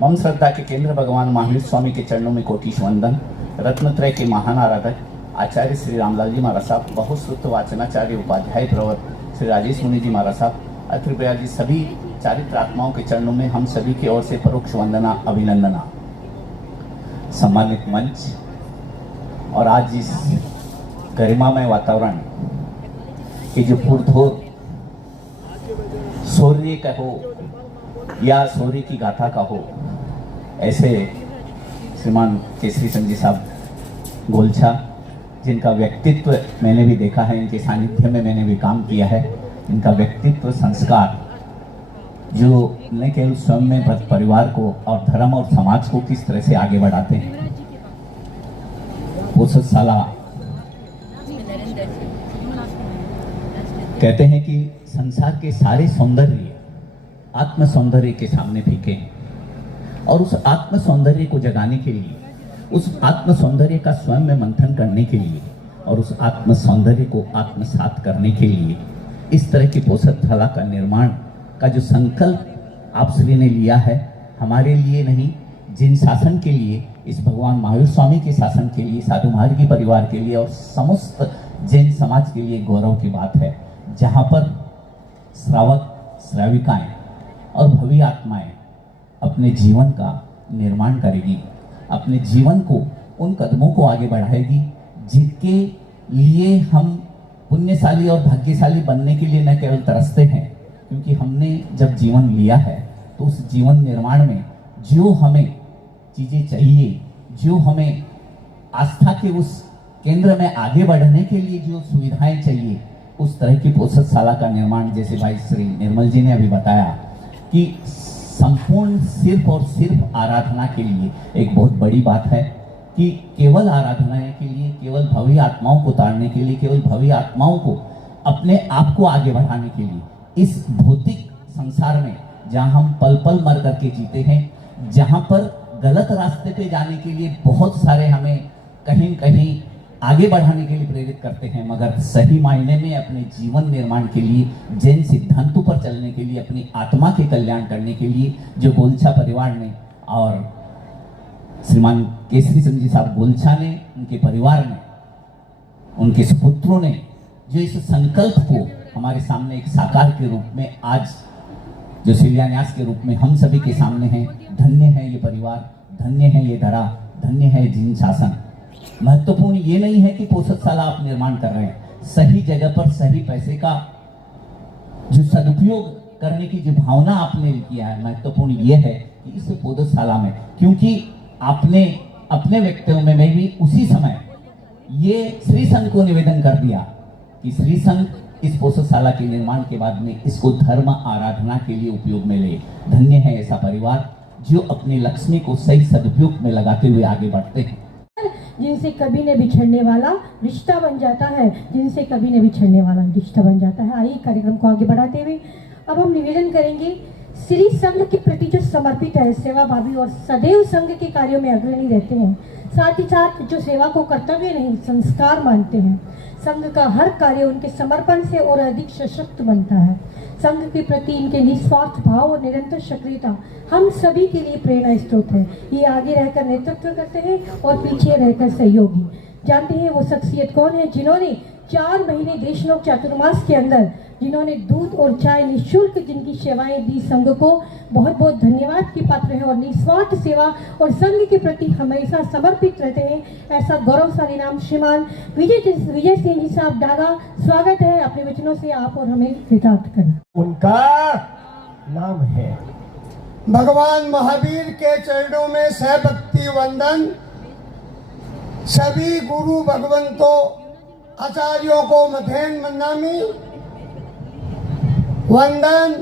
मम श्रद्धा के केंद्र भगवान महावीर स्वामी के चरणों में कोटि वंदन। रत्नत्रय के महान आराधक आचार्य श्री रामलाल जी महाराज साहब, बहुश्रुत वाचनाचार्य उपाध्याय प्रवर श्री राजेश मुनि जी महाराज साहब, अत्रिप्रया जी, सभी चारित्र आत्माओं के चरणों में हम सभी की ओर से परोक्ष वंदना अभिनंदना। सम्मानित मंच और आज इस गरिमामय वातावरण के जो पुरधोर शौर्य का हो या शौर्य की गाथा का हो, ऐसे श्रीमान केसरी चंद जी साहब गोलछा, जिनका व्यक्तित्व मैंने भी देखा है, इनके सानिध्य में मैंने भी काम किया है, इनका व्यक्तित्व संस्कार जो न केवल स्वयं में परिवार को और धर्म और समाज को किस तरह से आगे बढ़ाते हैं। पोषणशाला कहते हैं कि संसार के सारे सौंदर्य आत्म सौंदर्य के सामने फीके हैं, और उस आत्म सौंदर्य को जगाने के लिए, उस आत्म सौंदर्य का स्वयं में मंथन करने के लिए और उस आत्म सौंदर्य को आत्मसात करने के लिए इस तरह की पोषणशाला का निर्माण का जो संकल्प आप श्री ने लिया है, हमारे लिए नहीं, जिन शासन के लिए, इस भगवान महावीर स्वामी के शासन के लिए, साधु महाराज परिवार के लिए और समस्त जैन समाज के लिए गौरव की बात है, जहाँ पर श्रावक श्राविकाएं और भवी आत्माएं अपने जीवन का निर्माण करेगी, अपने जीवन को उन कदमों को आगे बढ़ाएगी जिनके लिए हम पुण्यशाली और भाग्यशाली बनने के लिए न केवल तरसते हैं, क्योंकि हमने जब जीवन लिया है तो उस जीवन निर्माण में जो हमें चीज़ें चाहिए, जो हमें आस्था के उस केंद्र में आगे बढ़ने के लिए जो सुविधाएं चाहिए, उस तरह की पोषणशाला का निर्माण, जैसे भाई श्री निर्मल जी ने अभी बताया कि संपूर्ण सिर्फ और सिर्फ आराधना के लिए एक बहुत बड़ी बात है कि केवल आराधना के लिए, केवल भवी आत्माओं को तारने के लिए, केवल भवी आत्माओं को अपने आप को आगे बढ़ाने के लिए, इस भौतिक संसार में जहाँ हम पल पल मर करके जीते हैं, जहाँ पर गलत रास्ते पे जाने के लिए बहुत सारे हमें कहीं न कहीं आगे बढ़ाने के लिए प्रेरित करते हैं, मगर सही मायने में अपने जीवन निर्माण के लिए, जैन सिद्धांतों पर चलने के लिए, अपनी आत्मा के कल्याण करने के लिए जो गोलछा परिवार ने और श्रीमान केसरी चंद जी साहब गोलछा ने, उनके परिवार ने, उनके सुपुत्रों ने जो इस संकल्प को हमारे सामने एक साकार के रूप में आज जो शिलान्यास के रूप में हम सभी के सामने है, धन्य है ये परिवार, धन्य है ये धरा, धन्य है जिन शासन। महत्वपूर्ण ये नहीं है कि पोषणशाला आप निर्माण कर रहे हैं, सही जगह पर सही पैसे का जो सदुपयोग करने की जो भावना आपने किया है, महत्वपूर्ण ये है कि इस पोषणशाला में, क्योंकि आपने अपने व्यक्तियों में भी उसी समय ये श्री संघ को निवेदन कर दिया कि श्री संघ इस पोषणशाला के निर्माण के बाद में इसको धर्म आराधना के लिए उपयोग में ले। धन्य है ऐसा परिवार जो अपनी लक्ष्मी को सही सदुपयोग में लगाते हुए आगे बढ़ते हैं। जिनसे कभी न बिछड़ने वाला रिश्ता बन जाता है, जिनसे कभी न बिछड़ने वाला रिश्ता बन जाता है। आइए कार्यक्रम को आगे बढ़ाते हुए अब हम निवेदन करेंगे श्री संघ के प्रति जो समर्पित है, सेवा भावी और सदैव संघ के कार्यों में अग्रणी रहते हैं, साथ ही साथ जो सेवा को कर्तव्य नहीं संस्कार मानते हैं, संघ का हर कार्य उनके समर्पण से और अधिक सशक्त बनता है। संघ के प्रति इनके निस्वार्थ भाव और निरंतर सक्रियता हम सभी के लिए प्रेरणा स्रोत है। ये आगे रहकर नेतृत्व करते हैं और पीछे रहकर सहयोगी। जानते हैं वो शख्सियत कौन है जिन्होंने 4 महीने देशनोक चातुर्मास के अंदर जिन्होंने दूध और चाय निःशुल्क जिनकी सेवाएं दी, संघ को बहुत बहुत धन्यवाद के पात्र हैं और निस्वार्थ सेवा और संघ के प्रति हमेशा समर्पित रहते हैं। ऐसा गौरवशाली नाम श्रीमान विजय सिंह जी साहब डागा, स्वागत है, अपने वचनों से आप और हमें कृतार्थ करें। उनका नाम है भगवान महावीर के चरणों में सहभक्ति वंदन। सभी गुरु भगवंतों आचार्यों को मथेन मन्नामी वंदन,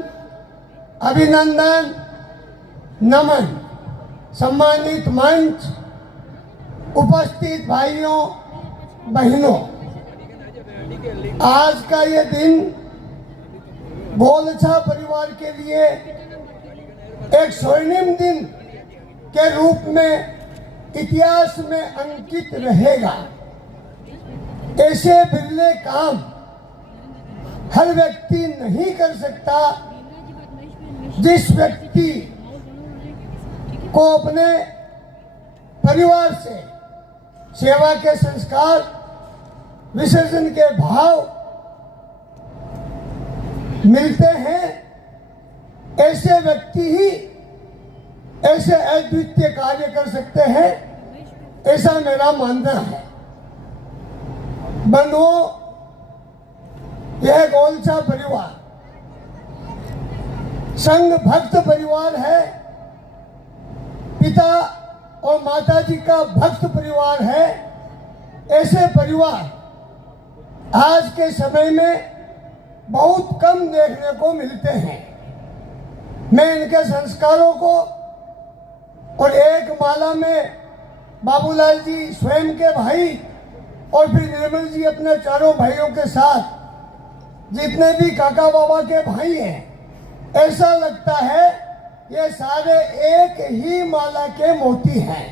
अभिनंदन, नमन। सम्मानित मंच, उपस्थित भाइयों बहनों, आज का ये दिन गोलछा परिवार के लिए एक स्वर्णिम दिन के रूप में इतिहास में अंकित रहेगा। ऐसे बिरले काम हर व्यक्ति नहीं कर सकता जिस व्यक्ति को अपने परिवार से सेवा के संस्कार, विसर्जन के भाव मिलते हैं। ऐसे व्यक्ति ही ऐसे अद्वितीय कार्य कर सकते हैं, ऐसा मेरा मानना है। बंधुओं, यह गोलछा परिवार संघ भक्त परिवार है, पिता और माता जी का भक्त परिवार है। ऐसे परिवार आज के समय में बहुत कम देखने को मिलते हैं। मैं इनके संस्कारों को और एक माला में बाबूलाल जी स्वयं के भाई और फिर निर्मल जी अपने चारों भाइयों के साथ जितने भी काका बाबा के भाई हैं, ऐसा लगता है ये सारे एक ही माला के मोती हैं।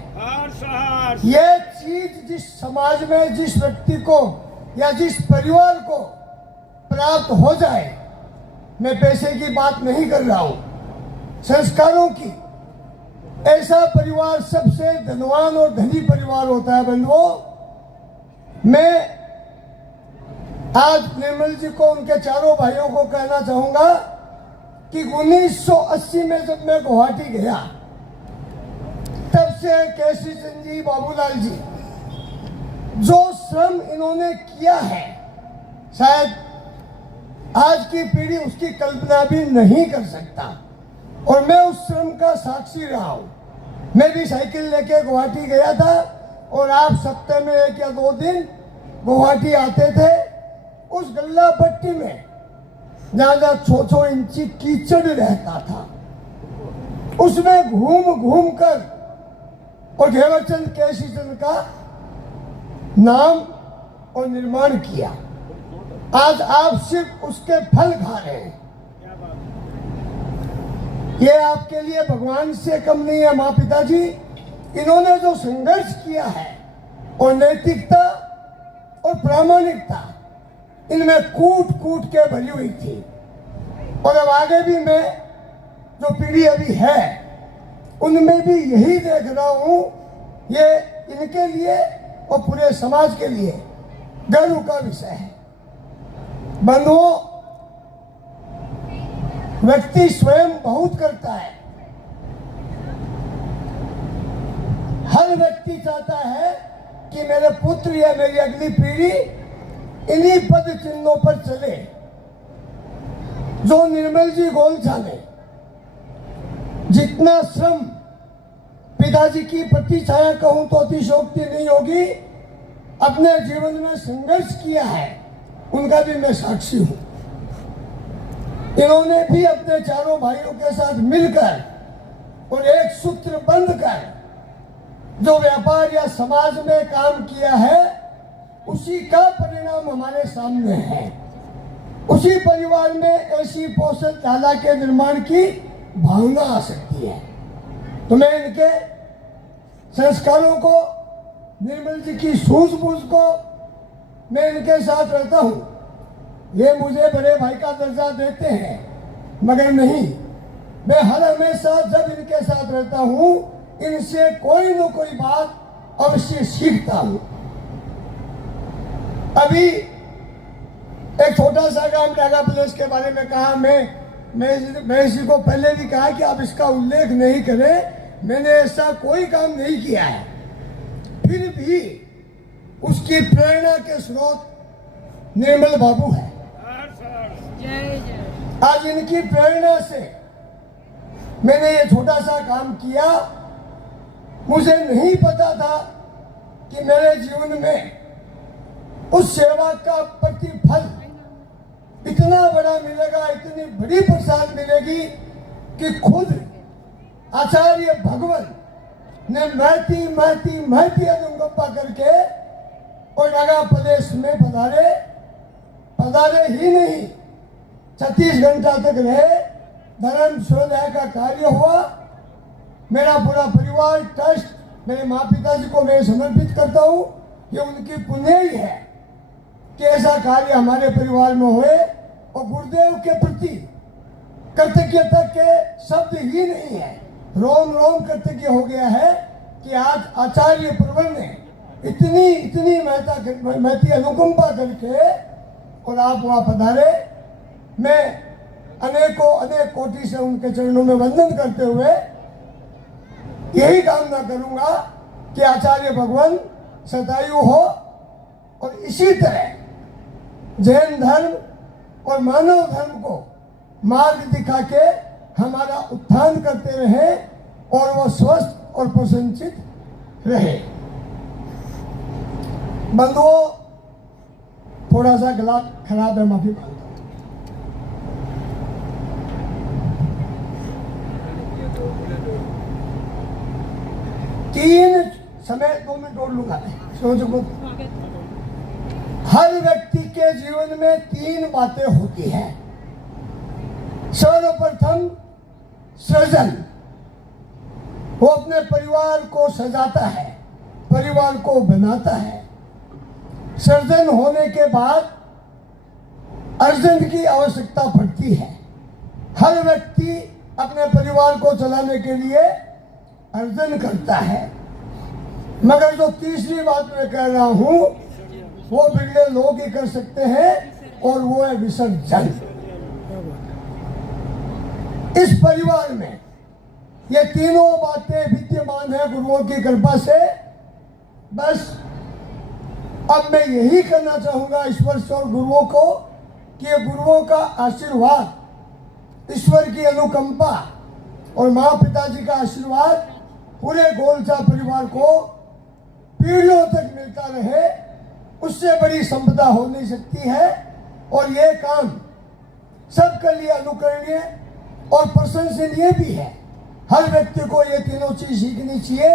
ये चीज जिस समाज में जिस व्यक्ति को या जिस परिवार को प्राप्त हो जाए, मैं पैसे की बात नहीं कर रहा हूं, संस्कारों की, ऐसा परिवार सबसे धनवान और धनी परिवार होता है। बंधुओं, मैं आज निर्मल जी को, उनके चारों भाइयों को कहना चाहूंगा कि 1980 में जब मैं गुवाहाटी गया, तब से केसी चंद जी, बाबूलाल जी, जो श्रम इन्होंने किया है, शायद आज की पीढ़ी उसकी कल्पना भी नहीं कर सकता। और मैं उस श्रम का साक्षी रहा हूं। मैं भी साइकिल लेके गुवाहाटी गया था और आप सप्ताह में 1 या 2 दिन गुवाहाटी आते थे। उस गल्ला पट्टी में जहां 6 इंची कीचड़ रहता था, उसमें घूम घूम कर और घेवरचंद केसी चंद का नाम और निर्माण किया। आज आप सिर्फ उसके फल खा रहे हैं। ये आपके लिए भगवान से कम नहीं है। माँ पिताजी, इन्होंने जो संघर्ष किया है और नैतिकता और प्रामाणिकता इनमें कूट कूट के भरी हुई थी। और अब आगे भी मैं, जो पीढ़ी अभी है, उनमें भी यही देख रहा हूं। ये इनके लिए और पूरे समाज के लिए गर्व का विषय है। बंधुओं, व्यक्ति स्वयं बहुत करता है। हर व्यक्ति चाहता है कि मेरे पुत्र या मेरी अगली पीढ़ी इन्हीं पद चिन्हों पर चले जो निर्मल जी गोलछा ने जितना श्रम, पिताजी की प्रतिछाया कहूं तो अतिशयोक्ति नहीं होगी, अपने जीवन में संघर्ष किया है, उनका भी मैं साक्षी हूं। इन्होंने भी अपने चारों भाइयों के साथ मिलकर और एक सूत्र बंध कर जो व्यापार या समाज में काम किया है उसी का परिणाम हमारे सामने है। उसी परिवार में ऐसी पोषणशाला के निर्माण की भावना आ सकती है। तो मैं इनके संस्कारों को, निर्मल जी की सूझबूझ को, मैं इनके साथ रहता हूँ। ये मुझे बड़े भाई का दर्जा देते हैं, मगर नहीं, मैं हर हमेशा जब इनके साथ रहता हूँ इनसे कोई न कोई बात अवश्य सीखता हूँ। अभी एक छोटा सा काम टागा प्लेस के बारे में कहा। मैं इसी को पहले भी कहा कि आप इसका उल्लेख नहीं करें, मैंने ऐसा कोई काम नहीं किया है। फिर भी उसकी प्रेरणा के स्रोत निर्मल बाबू है। आज इनकी प्रेरणा से मैंने ये छोटा सा काम किया। मुझे नहीं पता था कि मेरे जीवन में उस सेवा का प्रतिफल इतना बड़ा मिलेगा, इतनी बड़ी प्रसाद मिलेगी कि खुद आचार्य भगवान ने महती अनुकंपा करके और नागा प्रदेश में पधारे ही नहीं, 36 घंटा तक रहे। धर्म शोधाय का कार्य हुआ। मेरा पूरा परिवार, ट्रस्ट, मेरे माँ पिताजी को मैं समर्पित करता हूँ। ये उनकी पुण्य ही है कि ऐसा कार्य हमारे परिवार में हुए। और गुरुदेव के प्रति कृतज्ञता के शब्द ही नहीं है, रोम रोम कृतज्ञ हो गया है कि आज आचार्य प्रवर ने इतनी महती अनुकंपा करके और आप वहाँ पधारे। मैं अनेक कोटि से उनके चरणों में वंदन करते हुए यही कामना करूंगा कि आचार्य भगवान सदायु हो और इसी तरह जैन धर्म और मानव धर्म को मार्ग दिखा के हमारा उत्थान करते रहे और वो स्वस्थ और प्रसन्नचित रहे। बंधुओं, थोड़ा सा गला खराब है, माफी मांगता हूं। तीन समय 2 मिनट और लूंगा, सोचो। हर व्यक्ति के जीवन में 3 बातें होती हैं। सर्वप्रथम सृजन, वो अपने परिवार को सजाता है, परिवार को बनाता है। सृजन होने के बाद अर्जन की आवश्यकता पड़ती है। हर व्यक्ति अपने परिवार को चलाने के लिए अर्जन करता है। मगर जो तीसरी बात मैं कह रहा हूं वो बिगड़े लोग ही कर सकते हैं, और वो है विसर्जन। इस परिवार में ये तीनों बातें विद्यमान है गुरुओं की कृपा से। बस अब मैं यही करना चाहूंगा ईश्वर से और गुरुओं को कि ये गुरुओं का आशीर्वाद, ईश्वर की अनुकंपा और माँ पिताजी का आशीर्वाद पूरे गोलचा परिवार को पीढ़ियों तक मिलता रहे। उससे बड़ी संपदा हो नहीं सकती है। और ये काम सबके लिए अनुकरणीय और प्रशंसनीय भी है। हर व्यक्ति को ये तीनों चीज सीखनी चाहिए।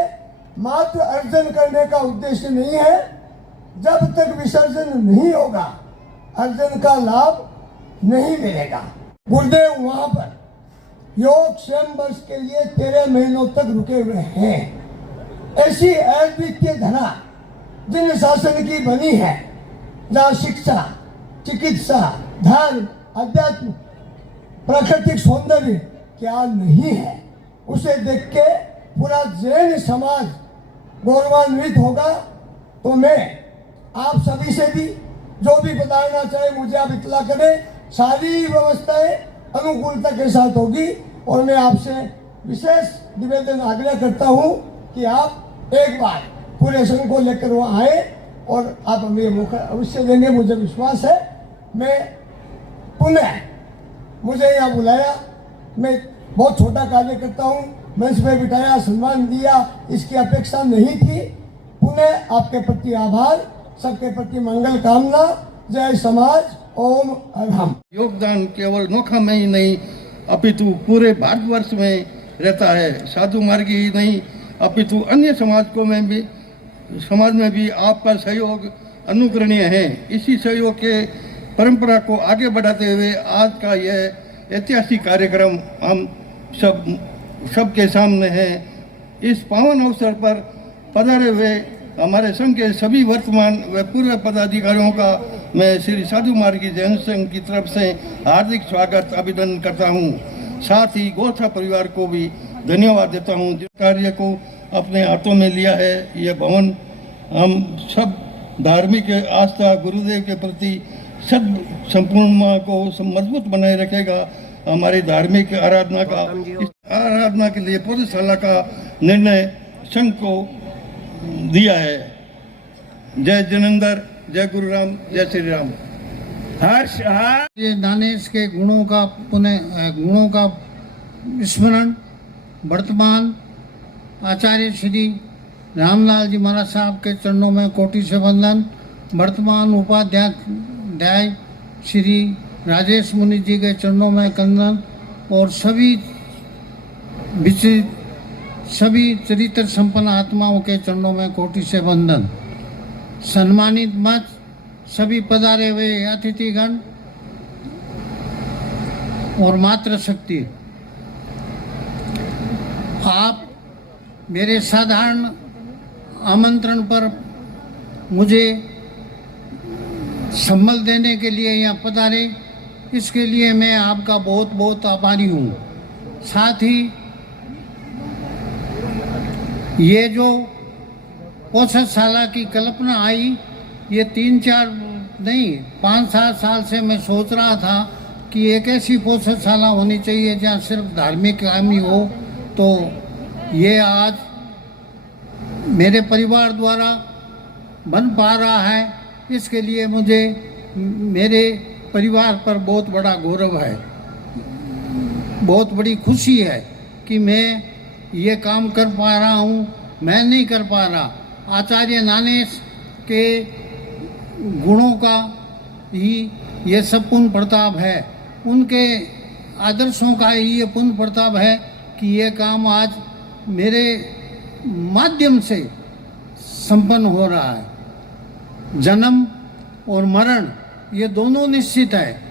मात्र अर्जन करने का उद्देश्य नहीं है। जब तक विसर्जन नहीं होगा अर्जन का लाभ नहीं मिलेगा। गुरुदेव वहां पर योग स्वयं वर्ष के लिए 13 महीनों तक रुके हुए हैं। ऐसी अद्वितीय धरा जिन शासन की बनी है, जहाँ शिक्षा, चिकित्सा, धर्म, अध्यात्म, प्राकृतिक सौंदर्य क्या नहीं है, उसे देख के पूरा जैन समाज गौरवान्वित होगा। तो मैं आप सभी से भी जो भी बताना चाहे मुझे आप इतला करें। सारी व्यवस्थाएं अनुकूलता के साथ होगी। और मैं आपसे विशेष निवेदन आग्रह करता हूं कि आप एक बार पूरे संघ को लेकर वहां आए और आप हमें मौका अवश्य देंगे, मुझे विश्वास है। मैं पुनः मुझे यहाँ बुलाया, मैं बहुत छोटा कार्य करता हूँ, मंच पे बिठाया, सम्मान दिया, इसकी अपेक्षा नहीं थी। पुनः आपके प्रति आभार, सबके प्रति मंगल कामना। जय समाज, ओम अरहम। योगदान केवल नोखा में ही नहीं अपितु पूरे भारतवर्ष में रहता है। साधु मार्गी ही नहीं अपितु अन्य समाज में भी आपका सहयोग अनुकरणीय है। इसी सहयोग के परंपरा को आगे बढ़ाते हुए आज का यह ऐतिहासिक कार्यक्रम हम सबके सामने है। इस पावन अवसर पर पधारे हुए हमारे संघ के सभी वर्तमान व पूर्व पदाधिकारियों का मैं श्री साधु मार्गी जैन संघ की तरफ से हार्दिक स्वागत अभिनंदन करता हूँ। साथ ही गोथा परिवार को भी धन्यवाद देता हूँ जिस कार्य को अपने हाथों में लिया है। यह भवन हम सब धार्मिक आस्था गुरुदेव के प्रति सब संपूर्ण को मजबूत बनाए रखेगा। हमारी धार्मिक आराधना के लिए पौधशाला का निर्णय संघ को दिया है। जय जिनेंद्र, जय गुरुराम, जय श्री राम। हर्ष ये दानेश के गुणों का स्मरण वर्तमान आचार्य श्री रामलाल जी महाराज साहब के चरणों में कोटि से वंदन। वर्तमान उपाध्याय श्री राजेश मुनि जी के चरणों में कंदन और सभी चरित्र संपन्न आत्माओं के चरणों में कोटि से वंदन। सम्मानित मंच, सभी पधारे हुए अतिथिगण और मातृशक्ति, आप मेरे साधारण आमंत्रण पर मुझे सम्मान देने के लिए यहाँ पधारे, इसके लिए मैं आपका बहुत बहुत आभारी हूँ। साथ ही ये जो पौधशाला की कल्पना आई, ये 3-4 नहीं 5-7 साल से मैं सोच रहा था कि एक ऐसी पौधशाला होनी चाहिए जहाँ सिर्फ धार्मिक काम ही हो। तो ये आज मेरे परिवार द्वारा बन पा रहा है, इसके लिए मुझे मेरे परिवार पर बहुत बड़ा गौरव है, बहुत बड़ी खुशी है कि मैं ये काम कर पा रहा हूँ। मैं नहीं कर पा रहा, आचार्य नानेश के गुणों का ही ये सब पुण्य प्रताप है, उनके आदर्शों का ही ये पुण्य प्रताप है कि ये काम आज मेरे माध्यम से संपन्न हो रहा है। जन्म और मरण ये दोनों निश्चित है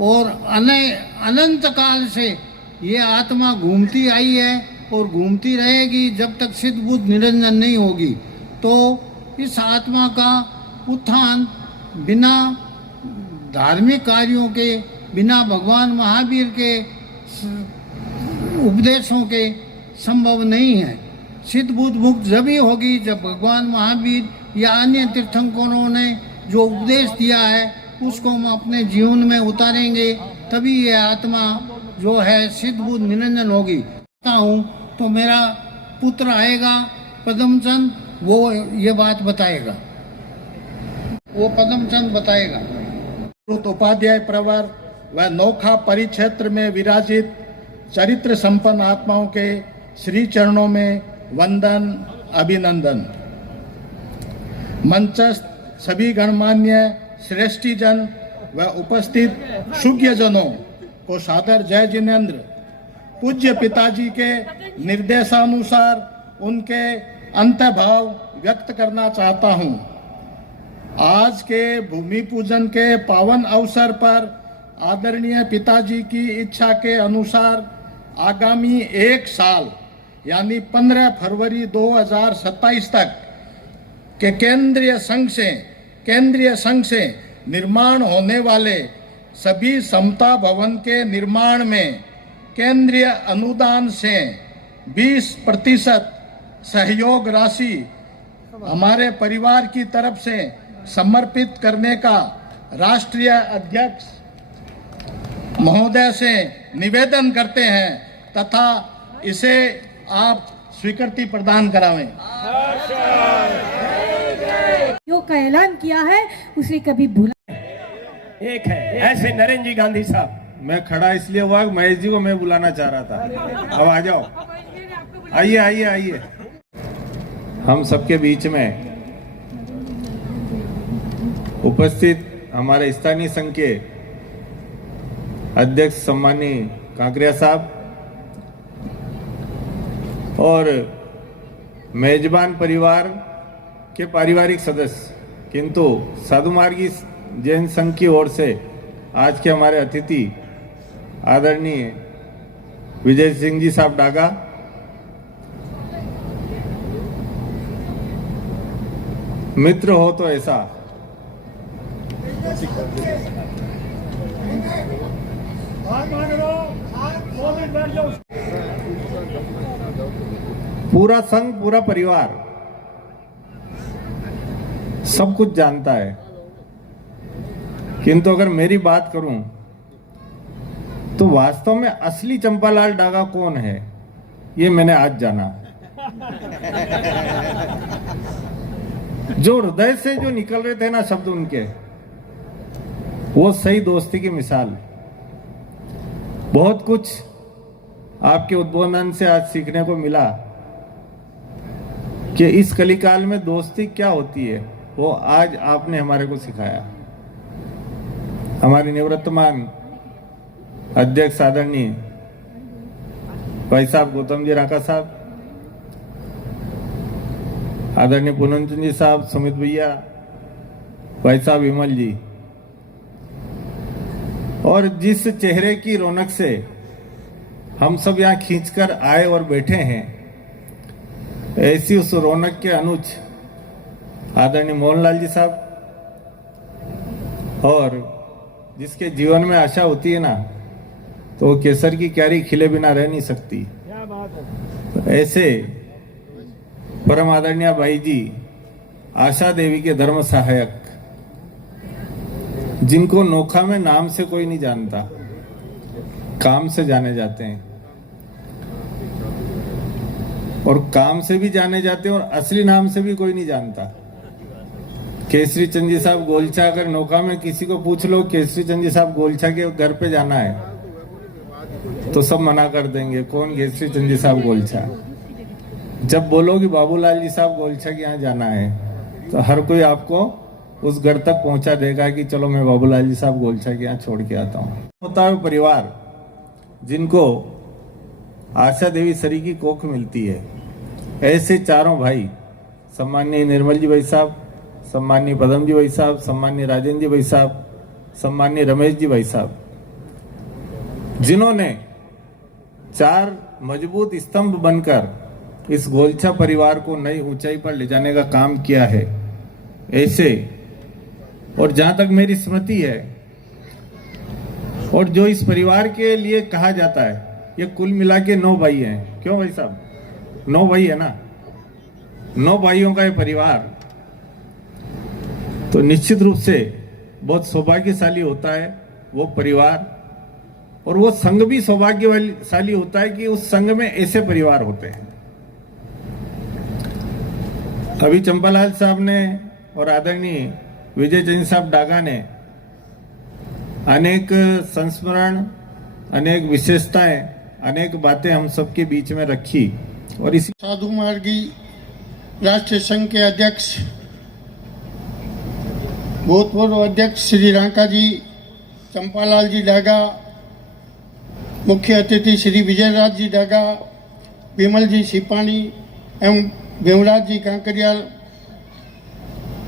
और अनंत काल से ये आत्मा घूमती आई है और घूमती रहेगी जब तक सिद्ध बुद्ध निरंजन नहीं होगी। तो इस आत्मा का उत्थान बिना धार्मिक कार्यों के, बिना भगवान महावीर के उपदेशों के संभव नहीं है। सिद्ध बुद्ध मुक्त जब ही होगी जब भगवान महावीर या अन्य तीर्थंकरों ने जो उपदेश दिया है उसको हम अपने जीवन में उतारेंगे, तभी ये आत्मा जो है सिद्ध बुद्ध निरंजन होगी। तो मेरा पुत्र आएगा पद्मचंद, वो ये बात बताएगा, वो पद्मचंद बताएगा। उपाध्याय प्रवर व नोखा परिक्षेत्र में विराजित चरित्र संपन्न आत्माओं के श्री चरणों में वंदन अभिनंदन। मंचस्थ सभी गणमान्य श्रेष्ठी जन व उपस्थित शुज्ञजनों को सादर जय जिनेंद्र। पूज्य पिताजी के निर्देशानुसार उनके अंतर्भाव व्यक्त करना चाहता हूँ। आज के भूमि पूजन के पावन अवसर पर आदरणीय पिताजी की इच्छा के अनुसार आगामी 1 साल यानी 15 फरवरी 2027 तक के केंद्रीय संघ से निर्माण होने वाले सभी समता भवन के निर्माण में केंद्रीय अनुदान से 20% सहयोग राशि हमारे परिवार की तरफ से समर्पित करने का राष्ट्रीय अध्यक्ष महोदय से निवेदन करते हैं तथा इसे आप स्वीकृति प्रदान करावें। जो का ऐलान किया है उसे कभी भूला। एक है ऐसे नरेंद्र जी गांधी साहब। मैं खड़ा इसलिए हुआ महेश जी को मैं बुलाना चाह रहा था। अब आ जाओ, आइए आइए आइए। हम सबके बीच में उपस्थित हमारे स्थानीय संघ के अध्यक्ष सम्मानीय काकरिया साहब और मेजबान परिवार के पारिवारिक सदस्य, किंतु साधुमार्गी जैन संघ की ओर से आज के हमारे अतिथि आदरणीय विजय सिंह जी साहब डागा, मित्र हो तो ऐसा, पूरा संघ, पूरा परिवार सब कुछ जानता है, किंतु अगर मेरी बात करूं तो वास्तव में असली चंपालाल डागा कौन है ये मैंने आज जाना। जो हृदय से जो निकल रहे थे ना शब्द उनके, वो सही दोस्ती की मिसाल। बहुत कुछ आपके उद्बोधन से आज सीखने को मिला कि इस कलिकाल में दोस्ती क्या होती है, वो आज आपने हमारे को सिखाया। हमारे निवृत्तमान अध्यक्ष आदरणीय भाई साहब गौतम जी राका साहब, आदरणीय पूनम चंद जी साहब, सुमित भैया, भाई साहब विमल जी, और जिस चेहरे की रौनक से हम सब यहाँ खींचकर आए और बैठे हैं, ऐसी उस रौनक के अनुज आदरणीय मोहनलाल जी साहब, और जिसके जीवन में आशा होती है ना, तो केसर की क्यारी खिले बिना रह नहीं सकती। ऐसे परम आदरणीय भाई जी आशा देवी के धर्म सहायक, जिनको नोखा में नाम से कोई नहीं जानता, काम से जाने जाते हैं, और काम से भी जाने जाते हैं और असली नाम से भी कोई नहीं जानता। केसरी चंद जी साहब गोलछा, अगर नौका में किसी को पूछ लो केसरी चंद जी साहब गोलछा के घर पे जाना है तो सब मना कर देंगे, कौन केसरी चंद जी साहब गोलछा। जब बोलोगे बाबूलाल जी साहब गोलछा के यहाँ जाना है तो हर कोई आपको उस घर तक पहुंचा देगा कि चलो मैं बाबूलाल जी साहब गोलछा के यहाँ छोड़ के आता हूँ। होता है परिवार जिनको आशा देवी सरी की कोख मिलती है, ऐसे चारों भाई, सम्माननीय निर्मल जी भाई साहब, सम्माननीय पदम जी भाई साहब, सम्माननीय राजेंद्र जी भाई साहब, सम्माननीय रमेश जी भाई साहब, जिन्होंने चार मजबूत स्तंभ बनकर इस गोलछा परिवार को नई ऊंचाई पर ले जाने का काम किया है। ऐसे, और जहां तक मेरी स्मृति है और जो इस परिवार के लिए कहा जाता है, ये कुल मिला के 9 भाई हैं। क्यों भाई साहब, 9 भाई है ना, 9 भाइयों का ये परिवार, तो निश्चित रूप से बहुत सौभाग्यशाली होता है वो परिवार, और वो संघ भी सौभाग्यशाली होता है कि उस संघ में ऐसे परिवार होते हैं। अभी चंपालाल साहब ने और आदरणीय विजय चंद साहब डागा ने अनेक संस्मरण, अनेक विशेषताएं, अनेक बातें हम सबके बीच में रखी, और इसी साधु मार्गी राष्ट्रीय संघ के अध्यक्ष, भूतपूर्व अध्यक्ष श्री रांका जी, चंपालाल जी डागा, मुख्य अतिथि श्री विजयराज जी डागा, विमल जी सिपाणी एवं भीमराज जी कांकरिया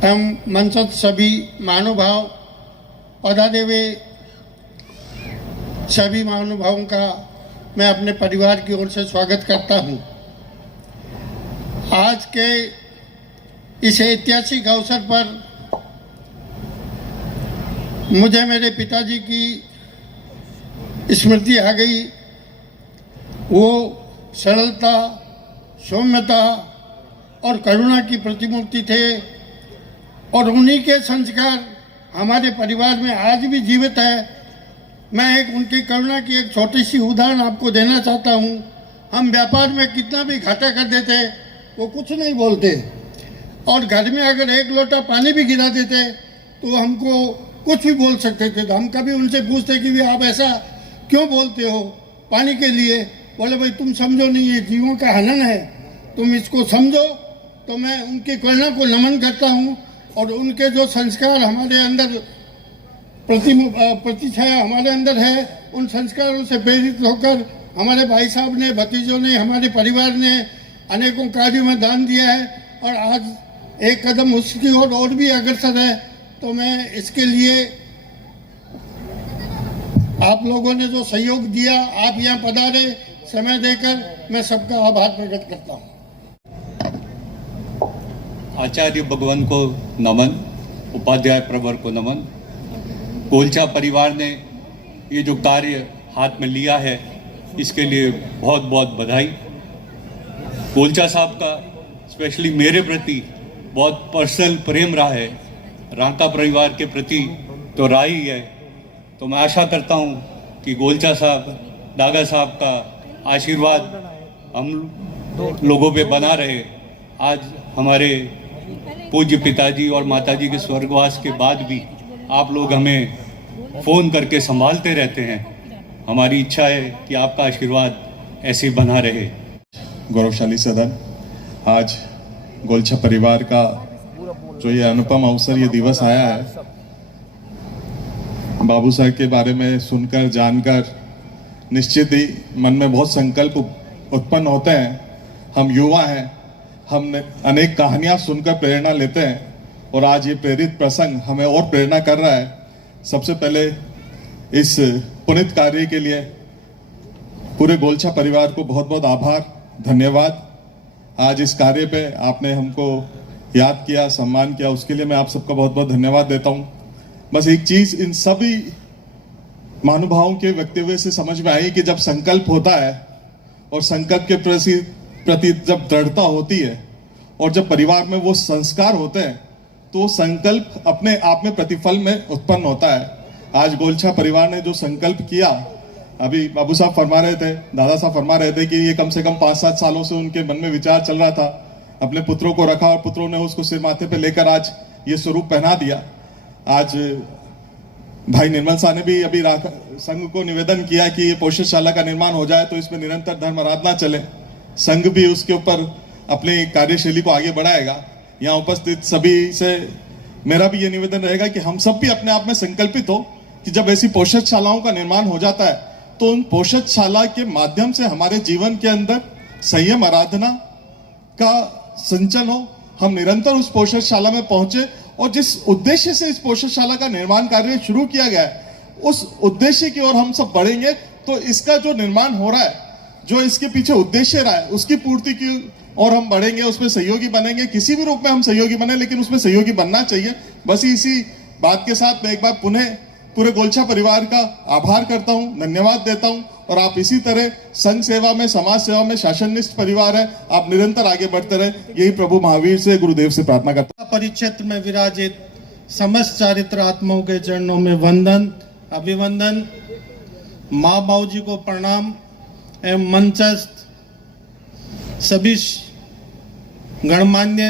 एवं मंचस्थ सभी महानुभाव, पधारे सभी महानुभावों का मैं अपने परिवार की ओर से स्वागत करता हूं। आज के इस ऐतिहासिक अवसर पर मुझे मेरे पिताजी की स्मृति आ गई। वो सरलता, सौम्यता और करुणा की प्रतिमूर्ति थे, और उन्हीं के संस्कार हमारे परिवार में आज भी जीवित है। मैं एक उनकी करुणा की एक छोटी सी उदाहरण आपको देना चाहता हूँ। हम व्यापार में कितना भी घाटा कर देते, वो कुछ नहीं बोलते, और घर में अगर एक लोटा पानी भी गिरा देते तो हमको कुछ भी बोल सकते थे। तो हम कभी उनसे पूछते कि आप ऐसा क्यों बोलते हो पानी के लिए? बोले भाई तुम समझो नहीं, ये जीवों का हनन है, तुम इसको समझो। तो मैं उनकी करुणा को नमन करता हूँ, और उनके जो संस्कार हमारे अंदर प्रतिछाया हमारे अंदर है, उन संस्कारों से प्रेरित होकर हमारे भाई साहब ने, भतीजों ने, हमारे परिवार ने अनेकों कार्यों में दान दिया है और आज एक कदम उसकी ओर और भी अग्रसर है। तो मैं इसके लिए आप लोगों ने जो सहयोग दिया, आप यहाँ पधारे समय देकर, मैं सबका आभार प्रकट करता हूँ। आचार्य भगवान को नमन, उपाध्याय प्रवर को नमन। गोलछा परिवार ने ये जो कार्य हाथ में लिया है इसके लिए बहुत बहुत बधाई। गोलछा साहब का स्पेशली मेरे प्रति बहुत पर्सनल प्रेम रहा है, रांका परिवार के प्रति तो रहा ही है। तो मैं आशा करता हूँ कि गोलछा साहब, दागा साहब का आशीर्वाद हम लोगों पे बना रहे। आज हमारे पूज्य पिताजी और माताजी के स्वर्गवास के बाद भी आप लोग हमें फ़ोन करके संभालते रहते हैं। हमारी इच्छा है कि आपका आशीर्वाद ऐसे बना रहे। गौरवशाली सदन, आज गोलछा परिवार का जो ये अनुपम अवसर, ये दिवस आया है, बाबू साहब के बारे में सुनकर जानकर निश्चित ही मन में बहुत संकल्प उत्पन्न होते हैं। हम युवा हैं, हम अनेक कहानियां सुनकर प्रेरणा लेते हैं और आज ये प्रेरित प्रसंग हमें और प्रेरणा कर रहा है। सबसे पहले इस पुनीत कार्य के लिए पूरे गोलछा परिवार को बहुत बहुत आभार, धन्यवाद। आज इस कार्य पे आपने हमको याद किया, सम्मान किया, उसके लिए मैं आप सबका बहुत बहुत धन्यवाद देता हूँ। बस एक चीज इन सभी महानुभावों के वक्तव्य से समझ में आई कि जब संकल्प होता है और संकल्प के प्रति जब दृढ़ता होती है और जब परिवार में वो संस्कार होते हैं तो संकल्प अपने आप में प्रतिफल में उत्पन्न होता है। आज गोलछा परिवार ने जो संकल्प किया, अभी बाबू साहब फरमा रहे थे, दादा साहब फरमा रहे थे कि ये कम से कम 5-7 सालों से उनके मन में विचार चल रहा था। अपने पुत्रों को रखा और पुत्रों ने उसको सिर माथे पे लेकर आज ये स्वरूप पहना दिया। आज भाई निर्मल शाह ने भी अभी संघ को निवेदन किया कि ये पोषणशाला का निर्माण हो जाए तो इसमें निरंतर धर्म आराधना चले। संघ भी उसके ऊपर अपनी कार्यशैली को आगे बढ़ाएगा। यहाँ उपस्थित सभी से मेरा भी ये निवेदन रहेगा कि हम सब भी अपने आप में संकल्पित हो कि जब ऐसी पोषणशालाओं का निर्माण हो जाता है तो उन पोषणशाला के माध्यम से हमारे जीवन के अंदर संयम आराधना का संचलन हो। हम निरंतर उस पोषणशाला में पहुंचे और जिस उद्देश्य से इस पोषणशाला का निर्माण कार्य शुरू किया गया है उस उद्देश्य की ओर हम सब बढ़ेंगे तो इसका जो निर्माण हो रहा है, जो इसके पीछे उद्देश्य रहा है, उसकी पूर्ति की और हम बढ़ेंगे, उसमें सहयोगी बनेंगे। किसी भी रूप में हम सहयोगी बने लेकिन उसमें सहयोगी बनना चाहिए। बस इसी बात के साथ मैं एक बार पुनः पूरे गोलछा परिवार का आभार करता हूं, धन्यवाद देता हूं और आप इसी तरह संघ सेवा में, समाज सेवा में शासननिष्ठ परिवार है, आप निरंतर आगे बढ़ते रहे। यही प्रभु महावीर से, गुरुदेव से प्रार्थना करता हूं। परिक्षेत्र में विराजित समस्त चारित्र आत्माओं के चरणों में वंदन, अभिवंदन, माँ बाबू जी को प्रणाम एवं मंचस्थ सभी गणमान्य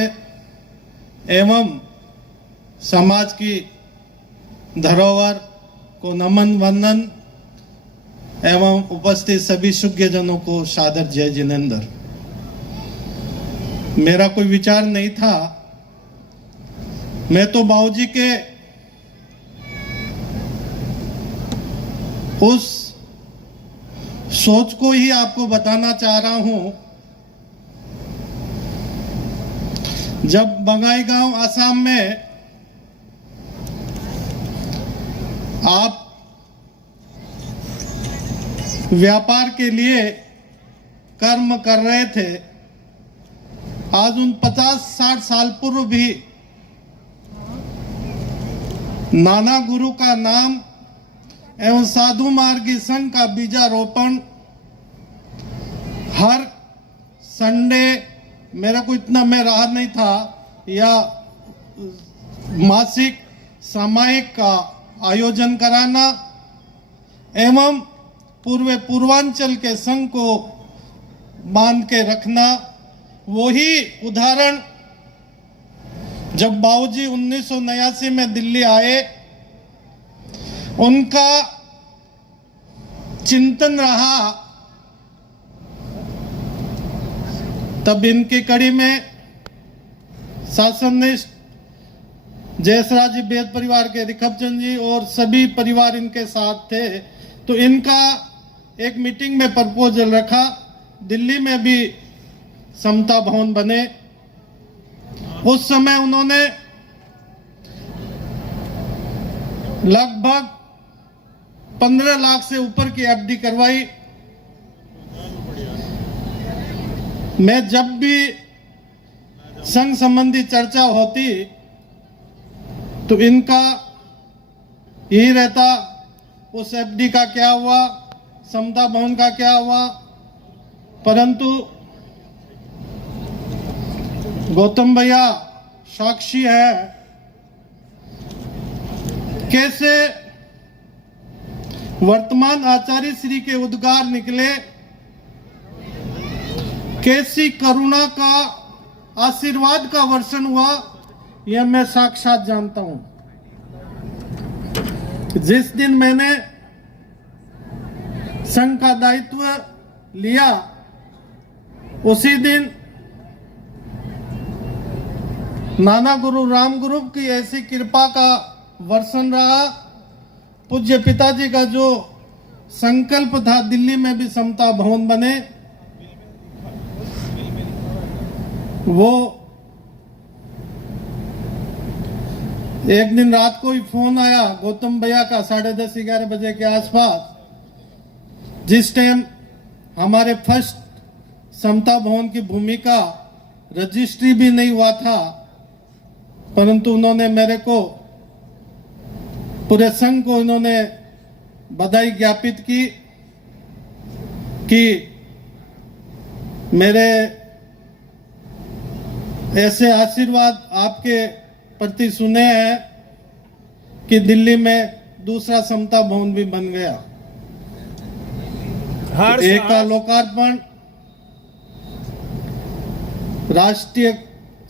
एवं समाज की धरोहर को नमन, वंदन एवं उपस्थित सभी शुद्धजनों को सादर जय जिनेंद्र। मेरा कोई विचार नहीं था, मैं तो बाबूजी के उस सोच को ही आपको बताना चाह रहा हूं। जब बंगाईगांव असम में आप व्यापार के लिए कर्म कर रहे थे, आज उन 50-60 साल पूर्व भी नाना गुरु का नाम एवं साधु मार्गी संघ का बीजारोपण हर संडे, मेरा को इतना में रहा नहीं था, या मासिक सामायिक का आयोजन कराना एवं पूर्वांचल के संघ को बांध के रखना। वही उदाहरण जब बाबूजी 1989 में दिल्ली आए, उनका चिंतन रहा, तब इनकी कड़ी में शासननिष्ठ जयसराज जी बेद परिवार के रिखबचंद जी और सभी परिवार इनके साथ थे। तो इनका एक मीटिंग में प्रपोजल रखा, दिल्ली में भी समता भवन बने, उस समय उन्होंने लगभग 15 लाख से ऊपर की एफडी करवाई। मैं जब भी संघ संबंधी चर्चा होती तो इनका यही रहता, उस एफडी का क्या हुआ, समता भवन का क्या हुआ। परंतु गौतम भैया साक्षी है कैसे वर्तमान आचार्य श्री के उद्गार निकले, कैसी करुणा का आशीर्वाद का वर्षण हुआ, यह मैं साक्षात जानता हूं। जिस दिन मैंने संघ का दायित्व लिया उसी दिन नाना गुरु राम गुरु की ऐसी कृपा का वर्षण रहा। पूज्य पिताजी का जो संकल्प था दिल्ली में भी समता भवन बने, वो एक दिन रात को ही फोन आया गौतम भैया का 10:30-11 बजे के आसपास, जिस टाइम हमारे फर्स्ट समता भवन की भूमि का रजिस्ट्री भी नहीं हुआ था, परंतु उन्होंने मेरे को, पूरे संघ को उन्होंने बधाई ज्ञापित की कि मेरे ऐसे आशीर्वाद आपके प्रति सुने हैं कि दिल्ली में दूसरा समता भवन भी बन गया। एक का लोकार्पण राष्ट्रीय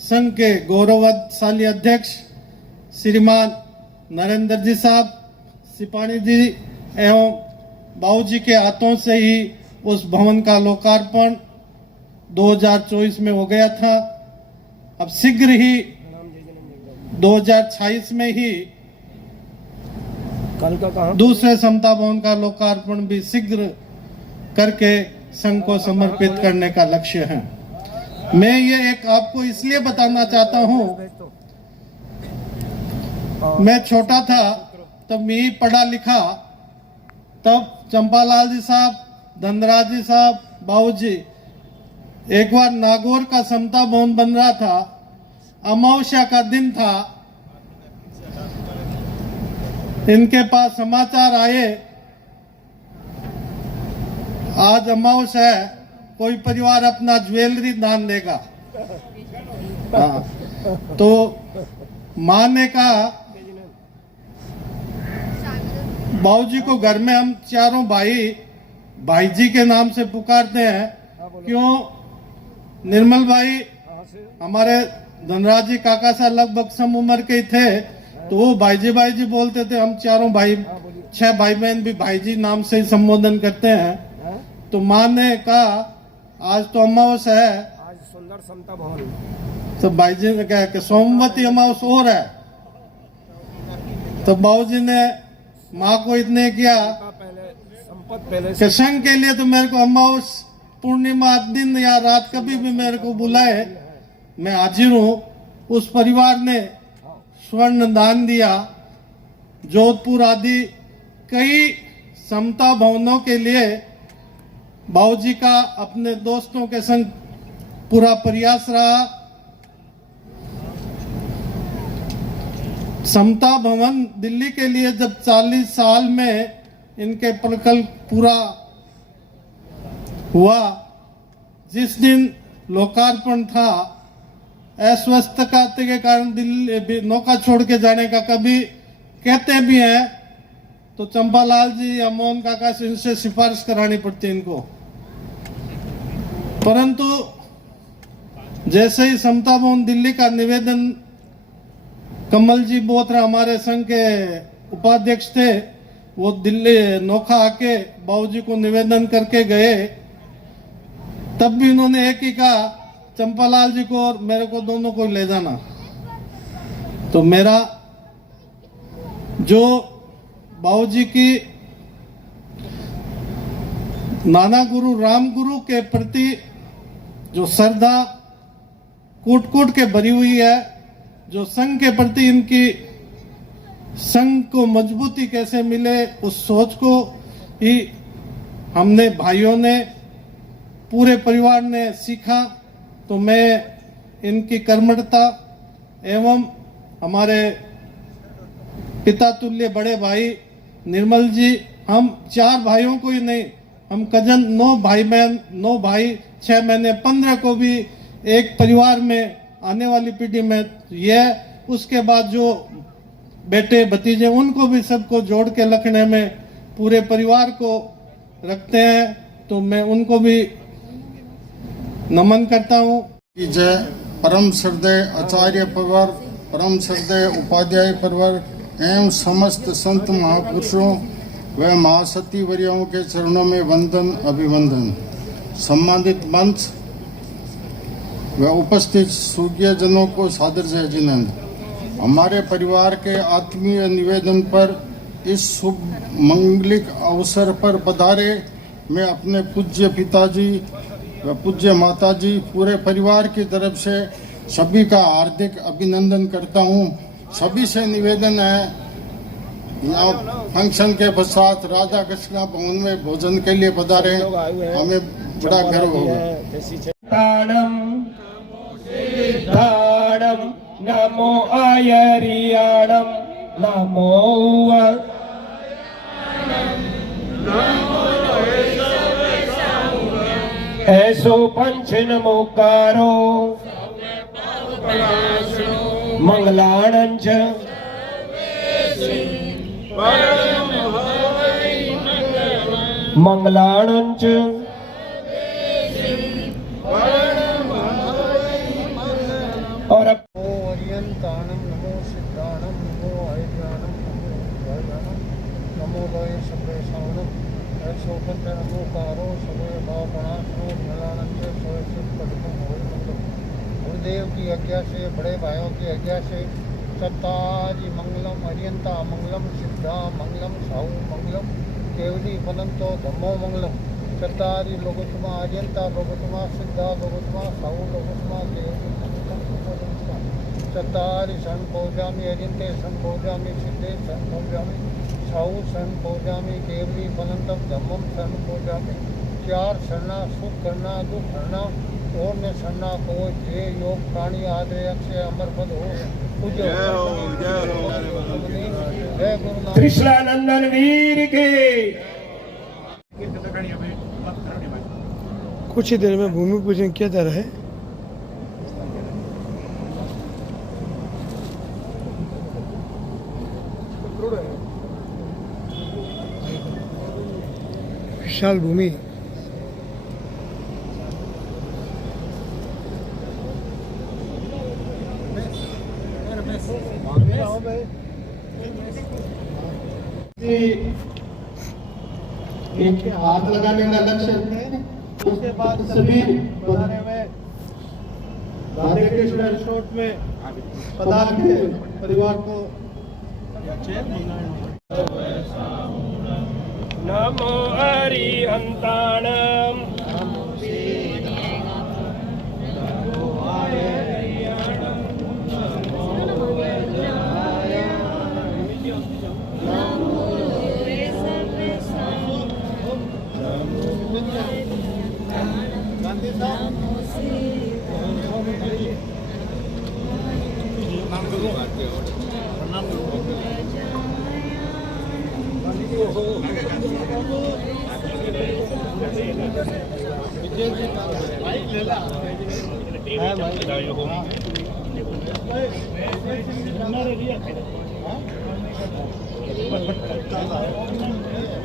संघ के गौरवशाली अध्यक्ष श्रीमान नरेंद्र जी साहब, सिपाही जी एवं बाबूजी के हाथों से ही उस भवन का लोकार्पण 2024 में हो गया था। अब शीघ्र ही 2026 में ही दूसरे समता भवन का लोकार्पण भी शीघ्र करके संघ को समर्पित करने का लक्ष्य है। मैं ये एक आपको इसलिए बताना चाहता हूं, मैं छोटा था तब मैं ही पढ़ा लिखा, तब चंपालाल जी साहब, धनराज जी साहब, बाबूजी, एक बार नागौर का समता भवन बन रहा था, अमावस्या का दिन था, इनके पास समाचार आए आज अमावस्या है, कोई परिवार अपना ज्वेलरी दान देगा। तो माँ ने कहा बाबूजी को घर में हम चारों भाई जी के नाम से पुकारते हैं, क्यों? निर्मल भाई हमारे धनराज जी काका सा लगभग सम उम्र के थे, तो वो भाई जी बोलते थे। हम चारों भाई, 6 भाई बहन भी भाई जी नाम से ही संबोधन करते हैं। तो माँ ने कहा आज तो अमावस्या है, आज सुंदर समता भवन, तो भाई जी ने कहा कि सोमवती अमावस्या हो रहा है। तो बाबूजी ने माँ को इतने किया कि संघ के लिए तो मेरे को अमावस्या, पूर्णिमा दिन या रात कभी भी मेरे को बुलाए, मैं हाजिर हूँ। उस परिवार ने स्वर्ण दान दिया। जोधपुर आदि कई समता भवनों के लिए बाबूजी का अपने दोस्तों के संग पूरा प्रयास रहा। समता भवन दिल्ली के लिए जब 40 साल में इनके प्रकल्प पूरा हुआ, जिस दिन लोकार्पण था, अस्वस्थता के कारण दिल्ली नौका छोड़ के जाने का कभी कहते भी हैं, तो चंपालाल जी या मोहन काका से इनसे सिफारिश करानी पड़ती इनको। परंतु जैसे ही समता भवन दिल्ली का निवेदन, कमल जी बोत्रा हमारे संघ के उपाध्यक्ष थे, वो दिल्ली नौखा आके बाबूजी को निवेदन करके गए, तब भी उन्होंने एक ही कहा, चंपालाल जी को और मेरे को दोनों को ले जाना। तो मेरा जो बाबूजी की नाना गुरु राम गुरु के प्रति जो श्रद्धा कूट कूट के भरी हुई है, जो संघ के प्रति इनकी संघ को मजबूती कैसे मिले उस सोच को ही हमने भाइयों ने पूरे परिवार ने सीखा। तो मैं इनकी कर्मठता एवं हमारे पिता तुल्य बड़े भाई निर्मल जी, हम 4 भाइयों को ही नहीं, हम कजन 9 भाई बहन 9 भाई 6 महीने 15 को भी एक परिवार में आने वाली पीढ़ी में यह, उसके बाद जो बेटे भतीजे उनको भी सबको जोड़ के रखने में पूरे परिवार को रखते हैं। तो मैं उनको भी नमन करता हूँ। जय परम श्रद्धेय आचार्य परिवार, परम श्रद्धेय उपाध्याय परिवार एवं समस्त संत महापुरुषों व महासती वर्यों के चरणों में वंदन अभिवंदन। सम्मानित मंच व उपस्थित सूर्य जनों को सादर जय जिनंद। हमारे परिवार के आत्मीय निवेदन पर इस शुभ मंगलिक अवसर पर पधारे मैं अपने पूज्य पिताजी व पूज्य माताजी पूरे परिवार की तरफ से सभी का हार्दिक अभिनंदन करता हूँ। सभी से निवेदन है, यहाँ फंक्शन के पश्चात राधा कृष्णा भवन में भोजन के लिए पधारे, हमें बड़ा गर्व होगा। नमो आयरियाणम नमो ऐसो पंच नमोकारो मंगलाणंच मंगलाणंच और अर्यंताणम नमो सिद्धाणम नमो आयुर्याणम नमो वायुयाणम नमो लोय सर्वेशाणम ऐसो पंच नमोकारो सर्वे भावनाशनो मलानंद सोय सिद्ध पदम होय मंगलम। गुरुदेव की आज्ञा से, बड़े भाइयों की आज्ञा से सत्ताजी मंगलम, अर्यंता मंगलम, सिद्धा मंगलम, साहु मंगलम, केवली बनंतो धम्मो मंगलम। सत्ताजी लोगोत्तमा, अर्यंता लोगोत्तमा, सिद्धा लोगोत्तमा, साहु लोगोत्तमा, केवली सत्तारी सन पौजामी, अरिंते सन पौजामी, सिद्धे सन पौजामी, साहु सन पौजामी, केवली फलंतम धम्मम सन पौजामी। 4 शरणा सुख करना दुख हरना और ने शरणा को जे योग प्राणी आदरे अक्षय अमर पद हो। जय गुरु कृष्णानंदन वीर के। कुछ ही देर में भूमि पूजन किया जा रहा है। विशाल भूमि एक हाथ लगाने का लक्ष्य, उसके बाद सभी राधे कृष्ण रिसोर्ट में पधार के परिवार को नमो अरिहंताणम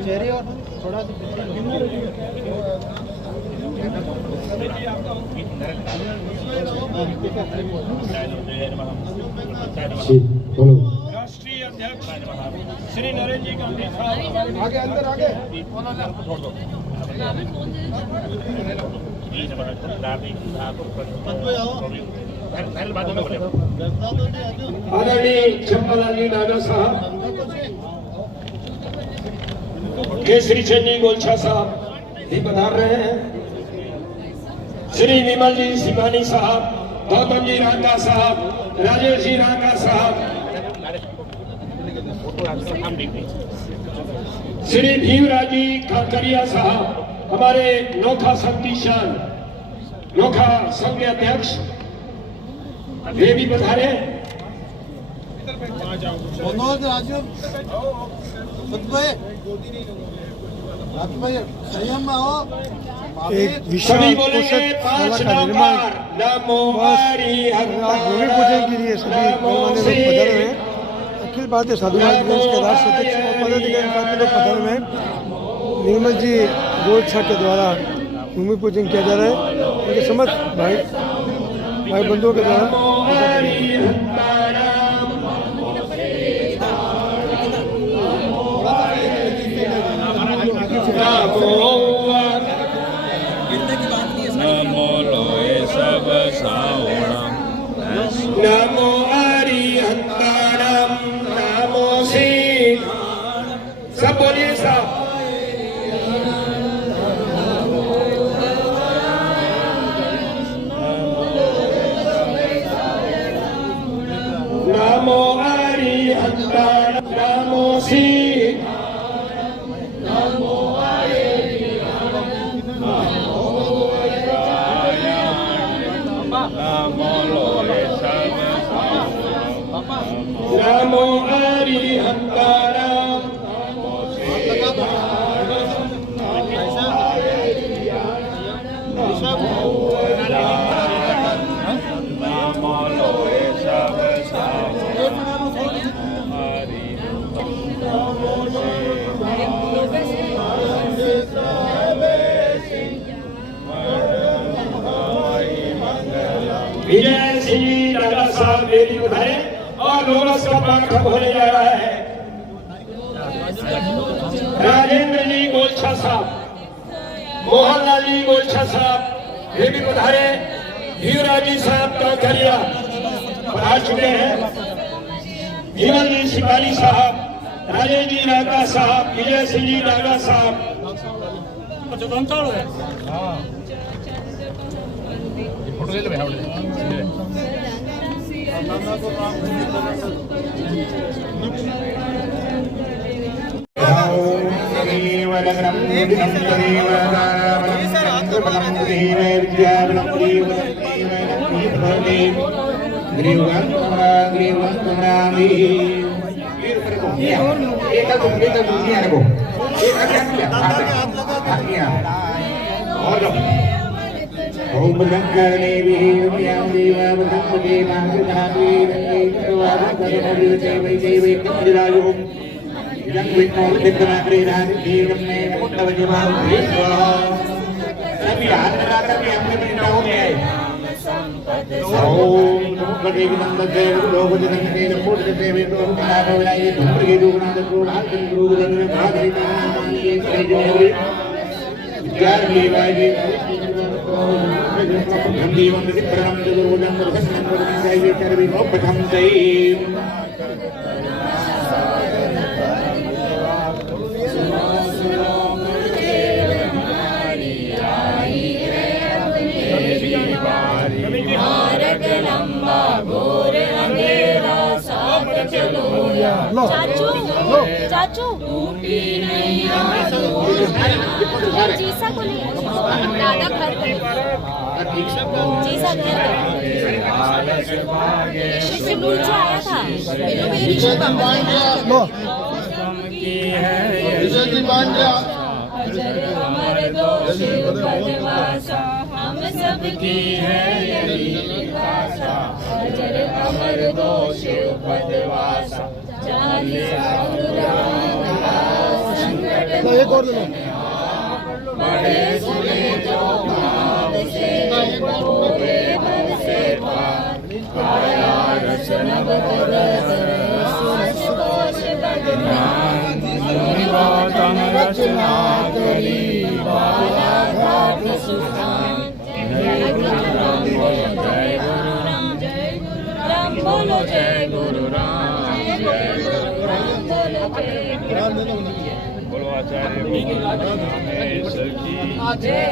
चेहरे और थोड़ा राष्ट्रीय अध्यक्ष श्री नरेंद्र जी गांधी साहब आगे अंदर आगे आदरणीय चंपालाल नाना साहब, केसरी चंद गोलछा साहब भी पधार रहे हैं। श्री विमल जी सिपानी साहब, गौतम जी रांका साहब, राजेश जी रांका साहब, श्री भीमराज जी काकरिया साहब, हमारे नोखा शक्तिशान नोखा संघ के अध्यक्ष, वे भी पधारे। एक विशाल पोषक शाला का निर्माण भूमि पूजन के लिए सभी लोग पधारे हुए हैं। अखिल भारतीय साधुवाद मंच के राष्ट्रीय अध्यक्ष और पदाधिकारी काफी लोग पधारे हुए हैं। निर्मल जी गोलछा के द्वारा भूमि पूजन किया जा रहा है। उनके समस्त भाई बंधुओं के द्वारा नमो अरिहंतारम नमो श्री, सब बोलिए साहब। नमो अरिहंतारम नमो श्री, नमो नमो अरिहंतारम विजय सिंह दादा साहब मेरी बधाई और लोरस का पाठ होने जा रहा है। राजेंद्र जी गोलछा साहब, मोहनलाल जी गोलछा साहब ये भी पधारे। भीमराज जी साहब का करिया पधार चुके हैं। विमल जी सिपाही साहब, राजेश जी नागा साहब, विजय सिंह जी नागा साहब, ओम भद्रकाली वीर्यां देवा भद्रपते नागधात्री रंगे देवै देवै कंजरायो इदं विष्णुर्दिक्कनाग्रे राजदेवं मे नमोत्तवजवां देवा सभी हाथ के अपने पिता हो गए। ओम नमो भगवते नंदते लोकजनते नमोते वेदो नारायणाय धूम्रगे दुगुणाद गुणाद गुरुगुरु भागवते नामानि सैजने विद्यार देवाय देवं विप्रम गुरुदं प्रसन्नं गुरुदेवै सर्वे प्रथम दैव चाचू जीसा को नहीं दादा घर जीसा घर सिंदूर जो आया था हमारे दोष हम सब की है अजर अमर दोष पदवासा बड़े सुने जो भाव से पूरे भव से पाया रचन गौतम रचना करी बाला घाट सुधान। जय गुरु राम बोलो जय गुरु राम, जय गुरु राम बोलो जय गुरु राम, बोलो आचार्य की जय।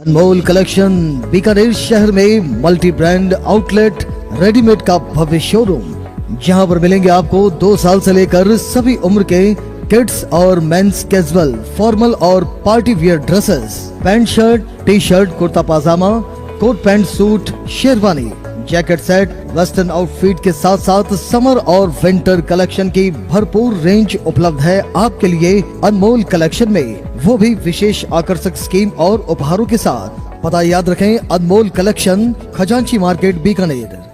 अनमोल कलेक्शन बीकानेर शहर में मल्टी ब्रांड आउटलेट रेडीमेड का भव्य शोरूम, जहां पर मिलेंगे आपको 2 साल से लेकर सभी उम्र के किड्स और मेंस कैजुअल, फॉर्मल और party wear dresses, pant shirt, T shirt, kurta pyjama, coat pant suit, sherwani, jacket set, western outfit के साथ साथ समर और विंटर कलेक्शन की भरपूर रेंज उपलब्ध है आपके लिए अनमोल कलेक्शन में, वो भी विशेष आकर्षक स्कीम और उपहारों के साथ। पता याद रखें, Anmol collection, Khajanchi market, Bikaner.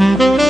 Thank you.